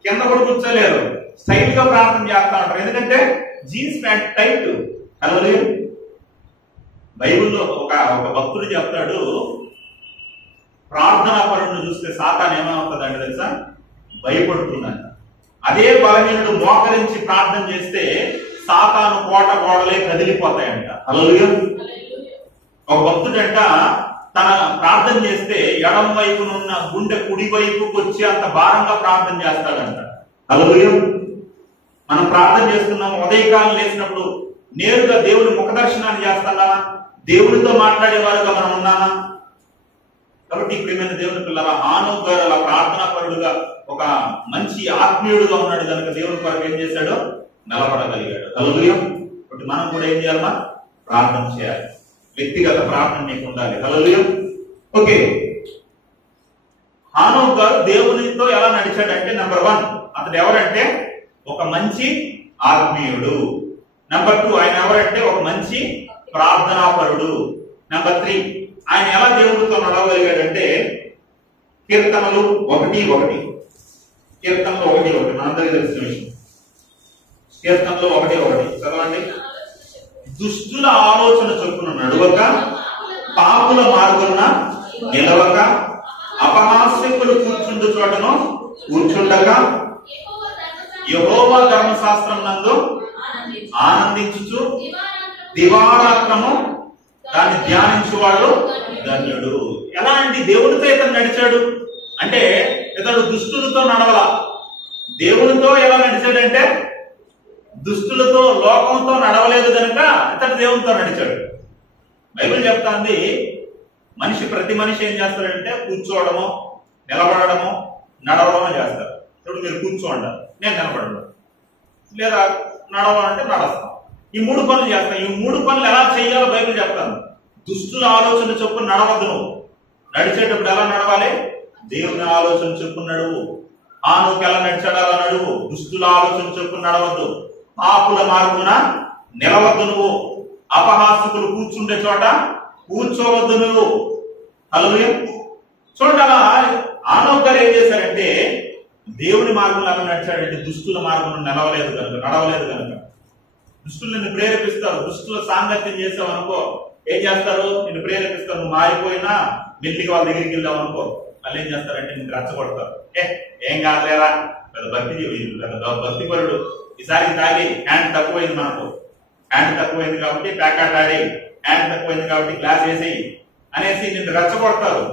కింద కూడా కూర్చోలేరు, స్టైల్ గా ప్రార్థన చేస్తా ఉంటారు. ఎందుకంటే జీన్స్ ప్యాంట్ టైట్. హల్లెలూయా. బైబిల్లో ఒక భక్తుడు చెప్తాడు, ప్రార్థనా పరులను చూస్తే సాతాను ఏమవుతుందంటే తెలుసా? భయపడుతున్నాడు. అదే బలహీనుడు మోకరించి ప్రార్థన చేస్తే సాతాను కోట గోడలే కదిలిపోతాయంట. హల్లెలూయా. ఒక భక్తుడంట తన ప్రార్థన చేస్తే ఎడం వైపునున్న గుండె కుడి వైపుకు వచ్చి అంత భారంగా ప్రార్థన చేస్తాడంట. హల్లెలూయా. మనం ప్రార్థన చేస్తున్నాం, ఉదయకాలం లేచినప్పుడు నేరుగా దేవుని ముఖ దర్శనాన్ని చేస్తున్నామా? దేవునితో మాట్లాడేవారుగా మనం ఉన్నామా? కాబట్టి ప్రియమైన దేవుని పిల్లల హానోకు గారు అలా ప్రార్థనా పరుడుగా ఒక మంచి ఆత్మీయుడుగా ఉన్నాడు కనుక దేవుని కొరకు ఏం చేశాడు? నిలబడగలిగాడు. హల్లెలూయా. కాబట్టి మనం కూడా ఏం చేయాలమ్మా? ప్రార్థన చేయాలి. వ్యక్తిగత ప్రార్థన నీకు ఉండాలి. హల్లెలూయా. ఓకే, హానోకు గారు దేవునితో ఎలా నడిచాడంటే నెంబర్ 1 అతడు ఎవరంటే ఒక మంచి ఆత్మీయుడు. నెంబర్ 2 ఆయన ఎవరంటే ఒక మంచి ప్రార్థనాపరుడు. నెంబర్ 3 ఆయన ఎలా దేవుడితో నడవగలిగాడంటే కీర్తనలు 1:1. కీర్తనలు 1:1 మనందరికీ తెలిసిన విషయం. కీర్తనలు 1:1 చదవండి. దుష్టుల ఆలోచన చొప్పున నడవక, పాపుల మార్గమున నిలవక, అపహాస్యకులు కూర్చుండు చోటను కూర్చుండగా, యెహోవా ధర్మశాస్త్రం నందు ఆనందించుచు దివారాత్రము దాన్ని ధ్యానించువాడు ధన్యుడు. ఎలాంటి దేవునితో ఇతను నడిచాడు అంటే ఇతడు దుష్టులతో నడవల. దేవునితో ఎలా నడిచాడంటే దుష్టులతో లోకంతో నడవలేదు కనుక ఇతడు దేవునితో నడిచాడు. బైబిల్ చెప్తాంది ప్రతి మనిషి ఏం చేస్తాడంటే కూర్చోవడము, నిలబడము, నడవడము చేస్తారు. ఇప్పుడు మీరు కూర్చోండి, నేను నిలబడను, లేదా నడవాలంటే నడుస్తాం. ఈ 3 పనులు చేస్తాం. ఈ 3 పనులు ఎలా చేయాలో బైబిల్ చెప్తాను. దుష్టుల ఆలోచన చొప్పున నడవద్దు. నువ్వు నడిచేటప్పుడు ఎలా నడవాలి? దేవుని ఆలోచన చొప్పున నడువు. హానోకు ఎలా నడిచాడు అలా నడువు. దుష్టుల ఆలోచన చొప్పున నడవద్దు. పాపుల మార్గమున నిలవద్దు నువ్వు. అపహాసకులు కూర్చుండే చోట కూర్చోవద్దు నువ్వు. హల్లెలూయా. చూడండి, అలా హానోకు గారు ఏం చేశారంటే దేవుని మార్గంలో ఎలా నడిచాడంటే దుష్టుల మార్గంలో నడవలేదు కనుక. దుష్టులు నిన్ను ప్రేరేపిస్తారు. దుష్టుల సాంగత్యం చేసావు అనుకో, ఏం చేస్తారు? నిన్ను ప్రేరేపిస్తారు. నువ్వు మారిపోయినా మెల్లిగా వాళ్ళ దగ్గరికి వెళ్ళావు అనుకో, వాళ్ళు ఏం చేస్తారంటే నిన్ను రెచ్చగొడతారు. ఏం కాదులేరా, పెద్ద భక్తి పరుడు, ఈసారికి తాగి హ్యాండ్ తక్కువైంది, మనకు హ్యాండ్ తక్కువైంది కాబట్టి ప్యాకెట్ ఆడి, హ్యాండ్ తక్కువైంది కాబట్టి గ్లాస్ వేసేయి అనేసి నిన్ను రెచ్చగొడతారు.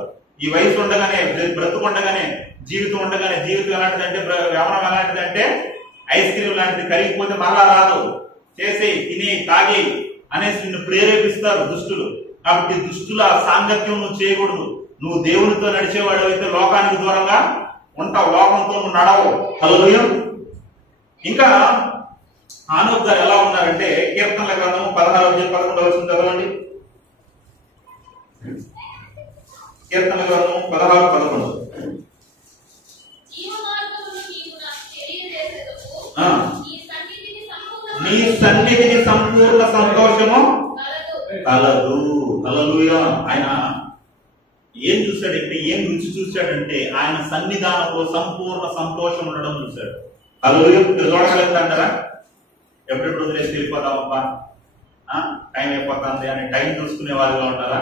ఈ వయసు ఉండగానే, బ్రతుకుండగానే, జీవితం ఉండగానే, జీవితం ఎలాంటిదంటే, యవనం ఎలాంటిదంటే ఐస్ క్రీమ్ లాంటిది, కరిగిపోతే మళ్ళా రాదు, చేసేయి, తిని, తాగి అనేసి నిన్ను ప్రేరేపిస్తారు దుష్టులు. కాబట్టి దుష్టుల సాంగత్యం నువ్వు చేయకూడదు. నువ్వు దేవునితో నడిచేవాడు అయితే లోకానికి దూరంగా ఉంటావు, లోకంతో నువ్వు నడవు. హల్లెలూయా. ఇంకా హానోకు గారు ఎలా ఉన్నారంటే కీర్తనల గ్రంథం 16:11 చదవండి. కీర్తనల గ్రంథం 16:11. నీ సన్నిధిని సంపూర్ణ సంతోషము కలదు. హల్లెలూయా. ఆయన ఏం చూశాడంటే, ఏం రుచి చూశాడంటే ఆయన సన్నిధానంలో సంపూర్ణ సంతోషం ఉండడం చూశాడు. హల్లెలూయా. చూడగలుగుతారా? ఎప్పుడెప్పుడు వదిలేసి వెళ్ళిపోతామప్పా, టైం అయిపోతుంది అని టైం చూసుకునే వారుగా ఉంటారా?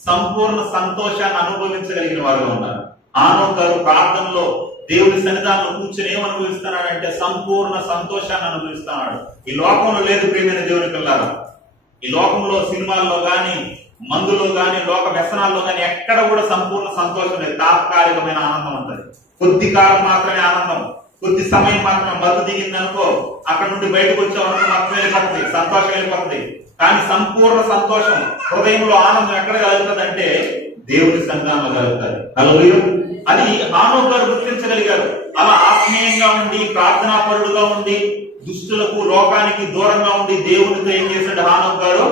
సంపూర్ణ సంతోషాన్ని అనుభవించగలిగిన వారుగా ఉంటారు. హానోకు గారు ప్రార్థనలో దేవుడి సన్నిధానంలో కూర్చొని ఏం అనుభవిస్తున్నాడంటే సంపూర్ణ సంతోషాన్ని అనుభవిస్తున్నాడు. ఈ లోకంలో లేదు ప్రియమైన దేవుని పిల్లలు. ఈ లోకంలో సినిమాల్లో గాని, మందులో గాని, లోక వ్యసనాల్లో గాని ఎక్కడ కూడా సంపూర్ణ సంతోషం లేదు. తాత్కాలికమైన ఆనందం ఉంటుంది. కొద్ది కాలం మాత్రమే ఆనందం, కొద్ది సమయం మాత్రమే. బతు దిగింది అనుకో, అక్కడ నుండి బయటకు వచ్చే వరకు మాత్రం వెళ్ళిపోతుంది, సంతోషం వెళ్ళిపోతుంది. కానీ సంపూర్ణ సంతోషం, హృదయంలో ఆనందం ఎక్కడ కలుగుతుంది అంటే దేవుని సన్నిధానంలో కలుగుతుంది. హల్లెలూయా. అది హానోకు గారు గుర్తించగలిగారు. అలా ఆత్మీయంగా ఉండి, ప్రార్థనాపరుడుగా ఉండి, దుష్టులకు లోకానికి దూరంగా ఉండి దేవునితో ఏం చేశాడు హానోకు గారు?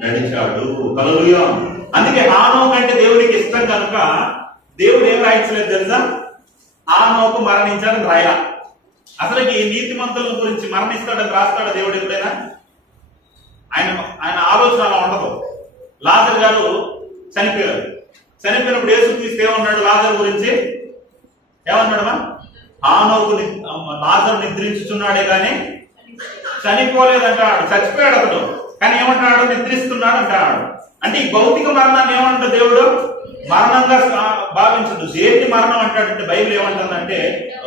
నడిచాడు. హల్లెలూయా. అందుకే హానోకు అంటే దేవుడికి ఇష్టం కనుక దేవుడు ఏం రాయించలేదు తెలుసా? హానోకు మరణించాడని రాయలా. అసలుకి నీతిమంతుల గురించి మరణిస్తాడని రాస్తాడు దేవుడు ఎప్పుడైనా? ఆయన ఆలోచన అలా ఉండదు. లాజరు గారు చనిపోయారు. చనిపోయినప్పుడు యేసుక్రీస్తు ఏమన్నాడు లాజరు గురించి? ఏమన్నాడమ్మా? హానోకు లాజరు నిద్రించుచున్నాడే కానీ చనిపోలేదంటాడు. చచ్చిపోయాడు అతడు, కానీ ఏమంటాడు? నిద్రిస్తున్నాడు అంటాడు. అంటే ఈ భౌతిక మరణాన్ని ఏమంటాడు దేవుడు? మరణంగా భావించదు. ఏంటి మరణం అంటాడంటే బైబిల్ ఏమంటుందంటే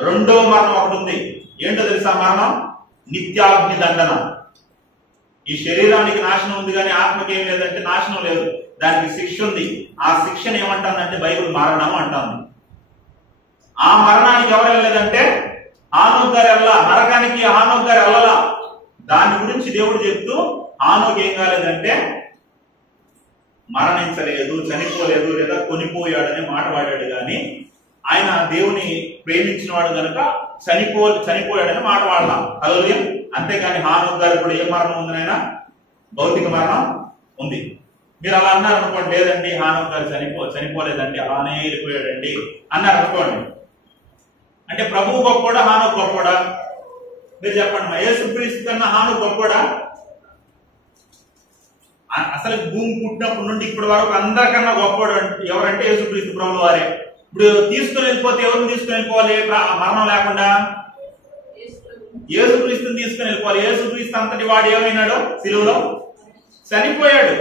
రెండో మరణం ఒకటి ఉంది. ఏంటో తెలుసా? మరణం నిత్యాగ్ని దండన. ఈ శరీరానికి నాశనం ఉంది కానీ ఆత్మకి ఏం లేదంటే నాశనం లేదు, దానికి శిక్ష ఉంది. ఆ శిక్షను ఏమంటుందంటే బైబిల్ మరణం అంటుంది. ఆ మరణానికి ఎవరు వెళ్ళలేదంటే హానోకు గారు వెళ్ళా. నరకానికి హానోకు గారు వెళ్ళలా. దాని గురించి దేవుడు చెప్తూ హానోకు ఏం కాలేదంటే మరణించలేదు, చనిపోలేదు, లేదా కొనిపోయాడని మాట వాడాడు. కానీ ఆయన దేవుని ప్రేమించిన వాడు కనుక చనిపోయాడని మాట వాడదాం. హల్లెలూయా. అంతేగాని హానోకు గారు కూడా ఏ మరణం ఉంది? నాయన భౌతిక మరణం ఉంది. మీరు అలా అన్నారు అనుకోండి, లేదండి హానోకు గారు చనిపోలేదండి, అలానే వెళ్ళిపోయాడండి అన్నారు అనుకోండి. అంటే ప్రభువు గొప్పడా, హానోకు గొప్పడా? మీరు చెప్పండి. యేసుక్రీస్తు కన్నా హానోకు గొప్పడా? అసలు భూమి పుట్టినప్పటి నుండి ఇప్పటి వరకు అందరికన్నా గొప్పవాడు ఎవరంటే యేసుక్రీస్తు ప్రభువు వారే. ఇప్పుడు తీసుకుని వెళ్ళిపోతే ఎవరిని తీసుకుని వెళ్ళిపోవాలి? మరణం లేకుండా యేసుక్రీస్తుని తీసుకుని వెళ్ళిపోవాలి. యేసుక్రీస్తు అంతటి వాడు ఏమైనాడు? సిలువలో చనిపోయాడు.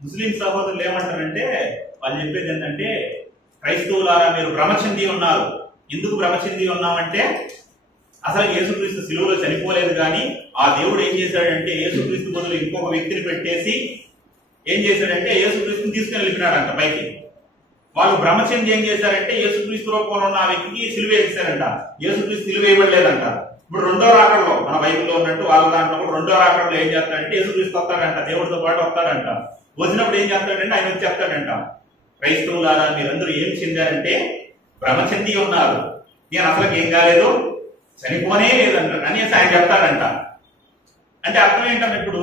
ముస్లిం సహోదరులు ఏమంటారంటే, వాళ్ళు చెప్పేది ఏంటంటే, క్రైస్తవులారా మీరు భ్రమ చెంది ఉన్నారు. ఎందుకు భ్రమ చెంది ఉన్నామంటే అసలు యేసుక్రీస్తు సిలువలో చనిపోలేదు. కానీ ఆ దేవుడు ఏం చేశాడంటే యేసుక్రీస్తు బదులు ఇంకొక వ్యక్తిని పెట్టేసి ఏం చేశాడంటే యేసుక్రీస్తుని తీసుకుని వెళ్ళిపోయాడంట పైకి. వాళ్ళు భ్రమ చెంది ఏం చేశారంటే యేసుక్రీస్తు రూపంలో ఉన్న ఆ వ్యక్తికి సిలువ వేసారంట. యేసుక్రీస్తు సిలువ వేయబడలేదంట. ఇప్పుడు రెండో రాకడలో మన బైబిల్లో ఉన్నట్టు వాళ్ళ దాంట్లో కూడా రెండో రాకడలో ఏం చేస్తాడంటే యేసుక్రీస్తు వస్తాడంట, దేవుడితో పాటు వస్తాడంట. వచ్చినప్పుడు ఏం చేస్తాడంటే ఆయన వచ్చి చెప్తాడంట, క్రైస్తవులారా మీరందరూ ఏం చెందారంటే భ్రమ చెంది ఉన్నారు, నేను అసలు ఏం కాలేదు, చనిపోనే లేదంట అనేసి ఆయన చెప్తాడంట. అంటే అర్థం ఏంటంటే ఇప్పుడు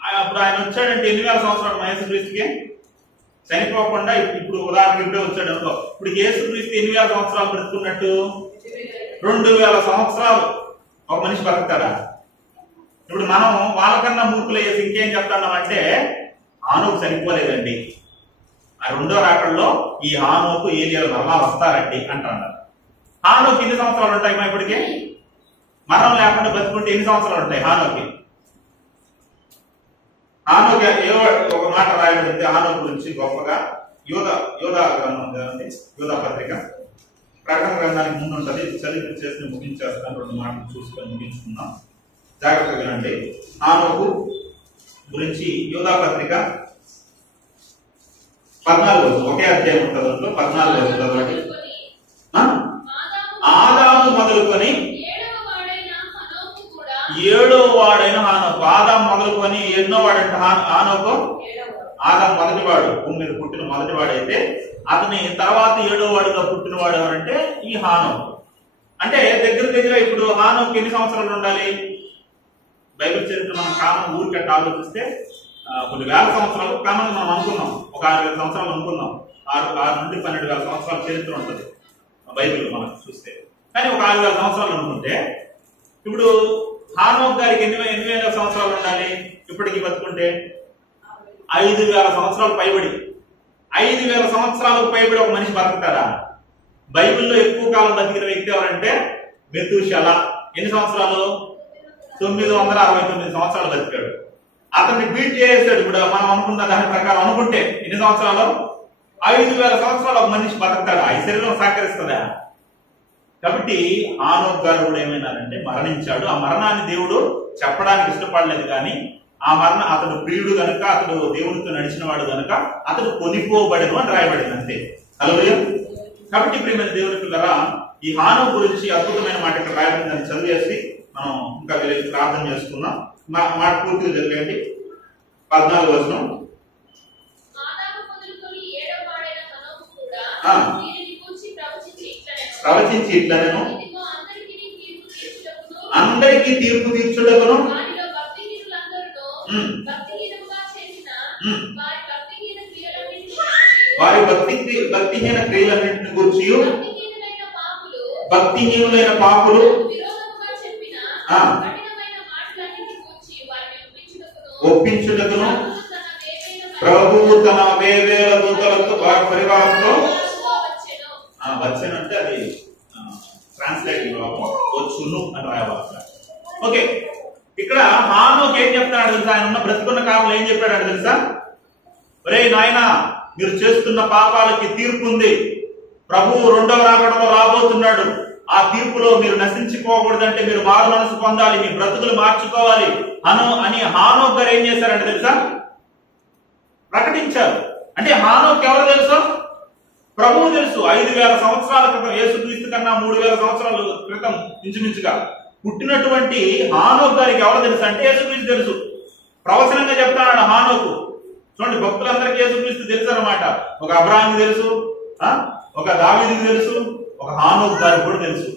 ఆయన వచ్చాడంటే 8,000 సంవత్సరాలు యేసుక్రీస్తుకి చనిపోకుండా ఇప్పుడు ఉదాహరణకి ఇప్పుడే వచ్చాడు అనుకో. ఇప్పుడు యేసుక్రీస్తు 8,000 సంవత్సరాలు బ్రతుకున్నట్టు 2,000 సంవత్సరాలు ఒక మనిషి బతుకుతాడా? ఇప్పుడు మనం వాళ్ళకన్నా మూర్ఖులు వేసి ఇంకేం చెప్తున్నామంటే హానోకు చనిపోలేదండి, ఆ రెండో రాకడలో ఈ హానోకు ఏలియాలు మరలా వస్తారండి అంటున్నారు. హానోకు ఎన్ని సంవత్సరాలు ఉంటాయి మా ఇప్పటికి? మరణం లేకుండా బతుకుంటే ఎన్ని సంవత్సరాలు ఉంటాయి హానోకి? హానోకు ఒక మాట రాయబడింది హానోకు గురించి గొప్పగా. యోధా గ్రంథం కదండి, యోధా పత్రిక ప్రకటన గ్రంథానికి ముందు ఉంటుంది. చదివి చేసి ముగించేస్తాను. 2 మాటలు చూసుకొని ముగించుకుందాం. జాగ్రత్తగా వినండి. హానోకు గురించి యోధా పత్రిక 14 ఒకే అధ్యాయం ఉంటుంది. 14 చదవండి. ఆదాము మొదలుకొని 7వ వాడైన హానోకు. ఆదాము మొదలుకొని ఎన్నో వాడంటే హానోకు? ఆదాము మొదటివాడు, భూమి మీద పుట్టిన మొదటివాడైతే అతని తర్వాత 7వ వాడుగా పుట్టినవాడు ఎవరంటే ఈ హానోకు. అంటే దగ్గర ఇప్పుడు హానోకు ఎన్ని సంవత్సరాలు ఉండాలి? బైబిల్ చరిత్ర మనం కామన్ ఊరికట్టు ఆలోచిస్తే కొన్ని వేల సంవత్సరాలు కామన్ మనం అనుకున్నాం. ఒక 6,000 సంవత్సరాలు అనుకున్నాం. 6 నుండి 12,000 సంవత్సరాల చరిత్ర ఉంటుంది బైబిల్ మనం చూస్తే. కానీ ఒక 6,000 సంవత్సరాలు అనుకుంటే ఇప్పుడు హానోకు గారికి ఎన్ని వేల సంవత్సరాలు ఉండాలి ఇప్పటికి బతుకుంటే? 5,000 సంవత్సరాలు పైబడి. 5,000 సంవత్సరాలకు పైబడి ఒక మనిషి బతుకుతారా? బైబిల్లో ఎక్కువ కాలం బతికిన వ్యక్తి ఎవరంటే మెతూషెలా. ఎన్ని సంవత్సరాలు? 969 సంవత్సరాలు బతికాడు. అతన్ని బీట్ చేసాడు. ఇప్పుడు మనం అనుకున్న దాని ప్రకారం అనుకుంటే ఎన్ని సంవత్సరాలు? 5,000 సంవత్సరాలు ఒక మనిషి బతుకుతాడా? ఈ శరీరం సహకరిస్తుందా? కాబట్టి హానోకు గారు కూడా ఏమైనారంటే మరణించాడు. ఆ మరణాన్ని దేవుడు చెప్పడానికి ఇష్టపడలేదు, కానీ ఆ అతడు ప్రియుడు గనుక, అతడు దేవుడితో నడిచిన వాడు గనుక అతడు కొనిపోబడను అని రాయబడింది అంతే. హల్లెలూయా. కాబట్టి ప్రియమైన దేవుని పిల్లరా, ఈ హానోకు గురించి అద్భుతమైన మాట ఇక్కడ రాయబడింది. దాన్ని చదివేసి మనం ఇంకా ప్రార్థన చేసుకుందాం. మాట పూర్తిగా చదివేయండి. 14వ వచనం. ప్రవచించి ఇట్లా నేను అందరికీ తీర్పు తీర్చుటకును వారి భక్తిహీన క్రియలన్నింటిని గురించి భక్తిహీనులైన పాపులు ఒప్పించుటకును ప్రభువు తన వేవేల దూతలతో వారి పరివారంలో వచ్చానంటే అది ట్రాన్స్లేటింగ్ వచ్చును అని రాయవచ్చు. ఓకే, ఇక్కడ హానోకు ఏం చెప్తాడు తెలుసా? ఆయన ఉన్న బ్రతుకున్న కాలంలో ఏం చెప్పాడు తెలుసా? ఒరే నాయనా, మీరు చేస్తున్న పాపాలకి తీర్పు ఉంది. ప్రభువు 2వ రాకడలో రాబోతున్నాడు. ఆ తీర్పులో మీరు నశించిపోకూడదంటే మీరు మారు మనసు పొందాలి, మీ బ్రతుకులు మార్చుకోవాలి అని హానోకు గారు ఏం చేశారంటే తెలుసా? ప్రకటించారు. అంటే హానోకు ఎవరు తెలుసు? ప్రభువు తెలుసు. 5,000 సంవత్సరాల క్రితం, యేసుక్రీస్తు కన్నా 3,000 సంవత్సరాల క్రితం ఇంచుమించుగా పుట్టినటువంటి హానోకు గారికి ఎవరు తెలుసు అంటే యేసుక్రీస్తు తెలుసు. ప్రవచనంగా చెప్తాడు హానోకు. చూడండి, భక్తులందరికీ యేసుక్రీస్తు తెలుసు అన్నమాట. ఒక అబ్రాహాముకి తెలుసు, ఒక దావీదుకి తెలుసు, ఒక హానోకు గారికి కూడా తెలుసు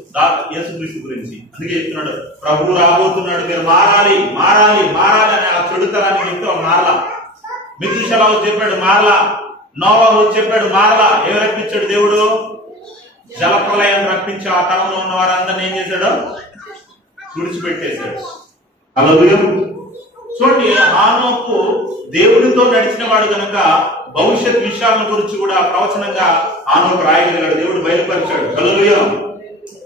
యేసుక్రీస్తు గురించి. అందుకే చెప్తున్నాడు, ప్రభువు రాబోతున్నాడు, మీరు మారాలి మారాలి మారాలి అని. ఆ చెడుతరాన్ని చెప్తే ఒక మారలా. మెతూషెలహు చెప్పాడు మారలా. నోవహు చెప్పాడు మారలా. ఏమి రప్పించాడు దేవుడు? జలప్రలయాన్ని రప్పించి ఆ తరంలో ఉన్న వారందరినీ ఏం చేశాడు? విడిచిపెట్టేశాడు. హల్లెలూయా. చూడండి, హానోకు దేవుడితో నడిచిన వాడు కనుక భవిష్యత్ విషయాల గురించి కూడా ప్రవచనంగా హానోకు రాయగలిగాడు. దేవుడు బయలుపరిచాడు. హల్లెలూయా.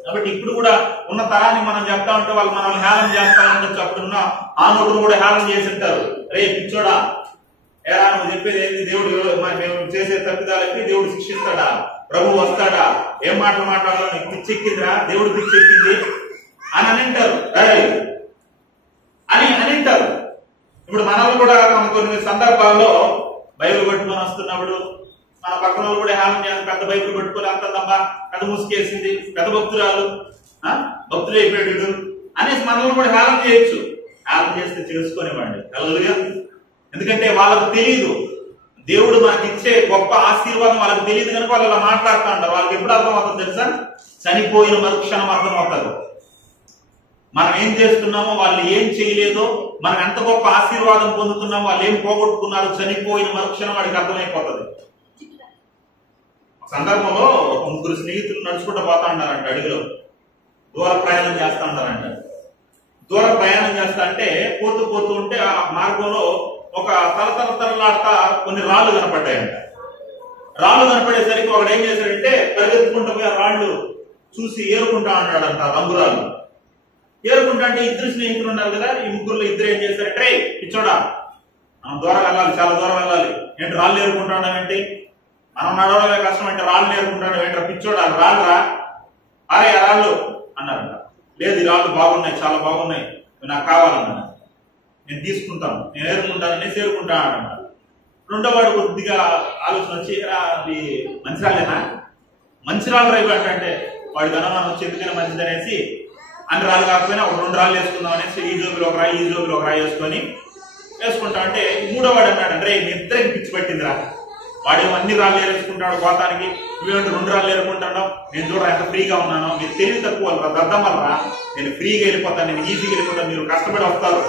కాబట్టి ఇప్పుడు కూడా ఉన్న తరాన్ని మనం చెప్తా ఉంటే వాళ్ళు మనల్ని హేళన చేస్తా ఉండొచ్చు. అప్పుడున్న హానోకును కూడా హేళన చేసి ఉంటారు. రే పిచ్చోడా, ఏరా నువ్వు చెప్పేది ఏంటి? దేవుడు మేము చేసే తప్పిదాలకి దేవుడు శిక్షిస్తాడా? ప్రభు వస్తాడా? ఏం మాటలు మాట్లాడాలో నీకు పిచ్చెక్కిందిరా, దేవుడు పిచ్చెక్కింది అని అంటారు అని అంటారు. ఇప్పుడు మనల్ని కూడా కొన్ని సందర్భాల్లో బైబిల్ పట్టుకొని వస్తున్నప్పుడు మన పక్కన వాళ్ళు కూడా హేళన చేయాలి. పెద్ద బైబిల్ పట్టుకొని అంతదమ్మా, పెద్ద ముసుకేసింది, పెద్ద భక్తురాలు, భక్తులు అయిపోయాడు అనేసి మనల్ని కూడా హేళన చేయొచ్చు. హేళన చేస్తే చేసుకునేవాడి. హల్లెలూయా. ఎందుకంటే వాళ్ళకు తెలియదు దేవుడు మనకి ఇచ్చే గొప్ప ఆశీర్వాదం. వాళ్ళకి తెలియదు కనుక వాళ్ళు అలా మాట్లాడుతూ ఉంటారు. వాళ్ళకి ఎప్పుడు అర్థం అవుతుంది తెలుసా? చనిపోయిన మరుక్షణం అర్థం అవుతారు. మనం ఏం చేస్తున్నామో, వాళ్ళు ఏం చేయలేదో, మనం ఎంత గొప్ప ఆశీర్వాదం పొందుతున్నామో, వాళ్ళు ఏం పోగొట్టుకున్నారు, చనిపోయిన మరుక్షణం వాడికి అర్థమైపోతుంది. సందర్భంలో ఒక 3 స్నేహితులు నడుచుకుంటూ పోతా ఉన్నారంట. అడవిలో దూర ప్రయాణం చేస్తా ఉన్నారంట. దూర ప్రయాణం చేస్తా అంటే పోతూ పోతూ ఉంటే ఆ మార్గంలో ఒక తలతలలాడుతా కొన్ని రాళ్ళు కనపడ్డాయంట. రాళ్ళు కనపడేసరికి ఒకడు ఏం చేశాడంటే పరిగెత్తుకుంటూ పోయి ఆ రాళ్ళు చూసి ఏరుకుంటా అన్నాడంట. రంగురాళ్ళు ఏరుకుంటా అంటే 2 స్నేహితులు ఉన్నారు కదా, ఈ 3లో 2 ఏం చేశారంటే, రే పిచ్చోడా, మనం దూరం వెళ్ళాలి, చాలా దూరం వెళ్ళాలి, ఏంటి రాళ్ళు ఏరుకుంటాడం ఏంటి, మనం నడవడమే కష్టం అంటే రాళ్ళు ఏరుకుంటాడు ఏంట్రా పిచ్చోడా, రాళ్ళు రా, అరే ఆ రాళ్ళు అన్నారంట. లేదు, ఈ రాళ్ళు బాగున్నాయి, చాలా బాగున్నాయి, నాకు కావాలన్నా, నేను తీసుకుంటాను, నేను ఏరుకుంటానని ఏరుకుంటానంట. రెండో వాడు కొద్దిగా ఆలోచన వచ్చి, అది మంచి రాళ్ళేనా, మంచి రాళ్ళు రైపు అంటే వాడికి అనుమానం వచ్చి ఎందుకైనా మంచిది అనేసి అన్ని రాళ్ళు కాకపోయినా ఒక 2 రాళ్ళు వేసుకుందాం అనేసి ఈ జోబులో ఒక రాయి, ఈ జోబులో ఒక రాయి వేసుకుంటాం అంటే మూడో వాడు అన్నాడు, అంటే మీ ఇద్దరికి పిచ్చి పట్టిందిరా, వాడు అన్ని రాళ్ళు ఏరేసుకుంటాడు పోతానికి, నువ్వేంటి 2 రాళ్ళు ఏరుకుంటాడో, నేను చూడరా ఎంత ఫ్రీగా ఉన్నానో, మీరు తెలివి తక్కువ దద్దమలరా, నేను ఫ్రీగా వెళ్ళిపోతాను, నేను ఈజీగా వెళ్ళిపోతాను, మీరు కష్టపడి వస్తారు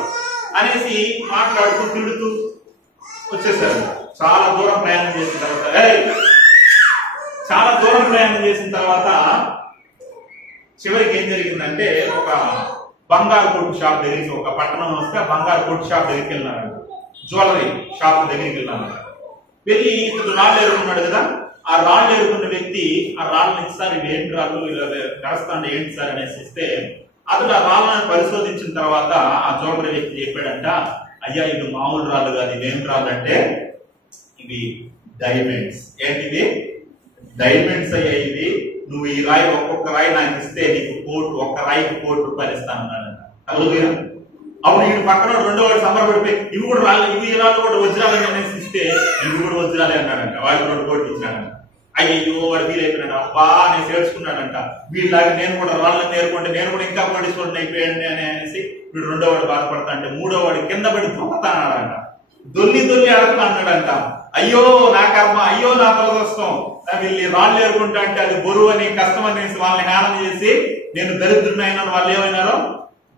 అనేసి మాట్లాడుతూ తిడుతూ వచ్చేసారు. చాలా దూరం ప్రయాణం చేసిన తర్వాత చివరికి ఏం జరిగిందంటే, ఒక బంగారు కొట్టు షాప్ దగ్గరికి, ఒక పట్టణం వస్తే బంగారు కొట్టు షాప్ దగ్గరికి వెళ్ళినారంట, జ్యువెలరీ షాప్ దగ్గరికి వెళ్ళినారంట. వెళ్ళి ఇతడు రాళ్ళు ఏరుకున్నాడు కదా, ఆ రాళ్ళు ఏరుకున్న వ్యక్తి ఆ రాళ్ళని ఇస్తారు, ఇవి ఏంటి రాళ్ళు నడుస్తాండి ఏంటి సార్ అనేసి ఇస్తే, అతడు ఆ రాళ్ళని పరిశోధించిన తర్వాత ఆ జ్యువెలరీ వ్యక్తి చెప్పాడంట, అయ్యా ఇవి మామూలు రాళ్ళు కాదు, ఇవేం రాళ్ళు అంటే ఇవి డైమండ్స్. ఏంటివి? డైమండ్స్ అయ్యాయి ఇవి. నువ్వు ఈ రాయి ఒక్కొక్క రాయి నాకు ఇస్తే నీకు ఒక్క రాయికి ₹1,00,00,000 ఇస్తానన్నాడంట. హల్లెలూయా. అప్పుడు వీడు పక్కన రెండో వాడు సంబరపడిపోయి ఇవి కూడా రాళ్ళు, ఇవి రాళ్ళు కూడా వజ్రాలని అనేసి ఇస్తే ఇవి కూడా వజ్రాలే అన్నాడంట. వాడికి ₹2,00,00,000 ఇచ్చాడంట. అయ్యో వాడు ఫీల్ అయిపోయినాడు. అబ్బా అనేసి ఏడ్చుకున్నాడంట. వీళ్ళలాగా నేను కూడా రాళ్ళని నేర్చుకుంటే నేను కూడా ఇంకా కోటీశ్వరుని అయిపోయాడు అనేసి వీడు రెండో వాడు బాధపడతా అంటే మూడో వాడు కింద పడి దొంగతానాడంట. దొల్లి ఆడుతున్నా అన్నాడంట. అయ్యో నా కర్మ, అయ్యో నా దురదృష్టం, వీళ్ళు రాళ్ళు ఏరుకుంటా అంటే అది బరువు అని కష్టం అనేసి వాళ్ళని హేళన చేసి నేను దరిద్రునైనా వాళ్ళు ఏమైనారో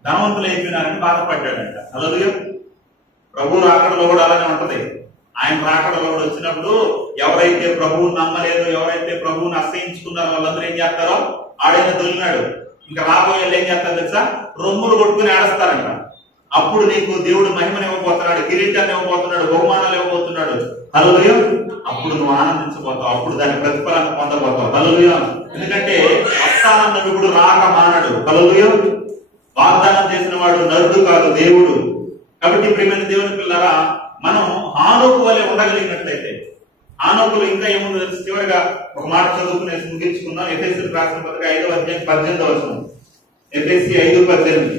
ధనవంతులు అయిపోయినారని బాధపడ్డాడంట. హల్లెలూయా. ప్రభు రాకడలో కూడా అలానే ఉంటది. ఆయన రాకడలో కూడా వచ్చినప్పుడు ఎవరైతే ప్రభువుని నమ్మలేదో, ఎవరైతే ప్రభువుని అసహించుకున్నారో వాళ్ళందరూ ఏం చేస్తారో ఆడైనా దొరికినాడు. ఇంకా రాబోయే ఏం చేస్తారు తెలుసా? రొమ్ములు కొట్టుకుని ఆడస్తారంట. అప్పుడు నీకు దేవుడు మహిమను ఇవ్వబోతున్నాడు, కిరీటాన్ని ఇవ్వబోతున్నాడు, బహుమానాలు ఇవ్వబోతున్నాడు. హల్లెలూయా. అప్పుడు నువ్వు ఆనందించబోతావు, అప్పుడు దాని ప్రతిఫలాన్ని పొందబోతావు. హల్లెలూయా. ఎందుకంటే వస్తానన్నప్పుడు రాక మానడు. హల్లెలూయా. వాగ్దానం చేసిన వాడు నరుడు కాదు, దేవుడు. కాబట్టి ప్రియమైన దేవుని పిల్లరా, మనం హానోకు వలె ఉండగలిగినట్లయితే, హానోకులో ఇంకా ఏముందో తెలిసి చివరిగా ఒక మాట చదువుకునేసి ముగించుకుందాం. ఎఫెసీయులకు రాసిన పత్రిక 5వ అధ్యాయం 18వ వచనం. ఎఫెసీ 5:18.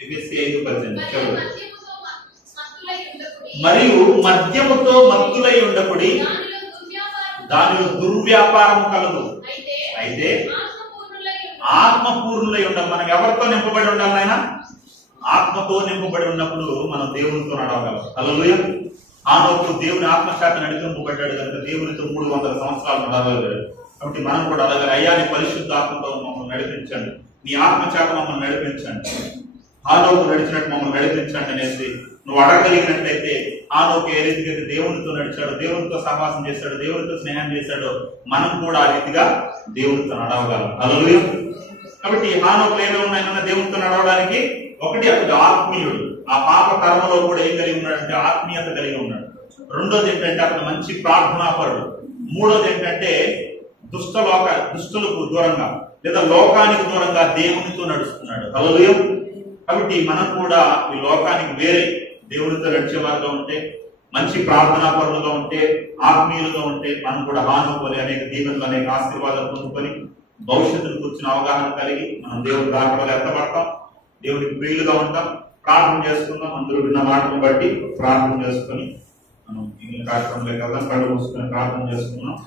ఎఫెసీ 5:18. మరియు మద్యముతో మత్తులై ఉండకుడి, దానిలో దుర్వ్యాపారం కలదు. అయితే ఆత్మపూర్ణులై ఉండాలి. మనం ఎవరితో నింపబడి ఉండాలి? ఆయన ఆత్మతో నింపబడి ఉన్నప్పుడు మనం దేవునితో నడవగలం. హల్లెలూయా. హానోకు దేవుని ఆత్మశాఖ నడిపింపబడ్డాడు కనుక దేవునితో 300 సంవత్సరాలు నడవగలిగాడు. కాబట్టి మనం కూడా అలాగే అయ్యా నీ పరిశుద్ధ ఆత్మతో మమ్మల్ని నడిపించండి, నీ ఆత్మశాఖ మమ్మల్ని నడిపించండి, హానోకు నడిచినట్టు మమ్మల్ని నడిపించండి అనేసి నువ్వు అడగలిగినట్లయితే, హానోకు ఏ రీతిగా దేవునితో నడిచాడు, దేవునితో సహవాసం చేశాడు, దేవునితో స్నేహం చేశాడో మనం కూడా ఆ రీతిగా దేవునితో నడవగలం. హల్లెలూయా. కాబట్టి హానోకు ఏమేమి ఉన్నాయన్న దేవునితో నడవడానికి? ఒకటి, అతడు ఆత్మీయుడు. ఆ పాప కర్మలో కూడా ఏం కలిగి ఉన్నాడంటే ఆత్మీయత కలిగి ఉన్నాడు. రెండోది ఏంటంటే అతను మంచి ప్రార్థనాపరుడు. మూడోది ఏంటంటే దుష్టులకు దూరంగా లేదా లోకానికి దూరంగా దేవునితో నడుస్తున్నాడు. హల్లెలూయా. కాబట్టి మనం కూడా ఈ లోకానికి వేరే దేవునితో నడిచే వారుగా ఉంటే, మంచి ప్రార్థనా పరులుగా ఉంటే, ఆత్మీయులుగా ఉంటే మనం కూడా హానోకు వలె అనేక దీవెనలు, అనేక ఆశీర్వాదాలు పొందుకొని భవిష్యత్తును కూర్చుని అవగాహన కలిగి మనం దేవుని రాకడలో ఎత్తబడతాం, దేవునికి ప్రియులుగా ఉంటాం. ప్రార్థన చేసుకుందాం. అందరూ విన్న మాటను బట్టి ప్రార్థన చేసుకొని మనం ఈ కార్యక్రమంలోకి వెళ్దాం. కళ్ళు మూసుకొని ప్రార్థన చేసుకున్నాం.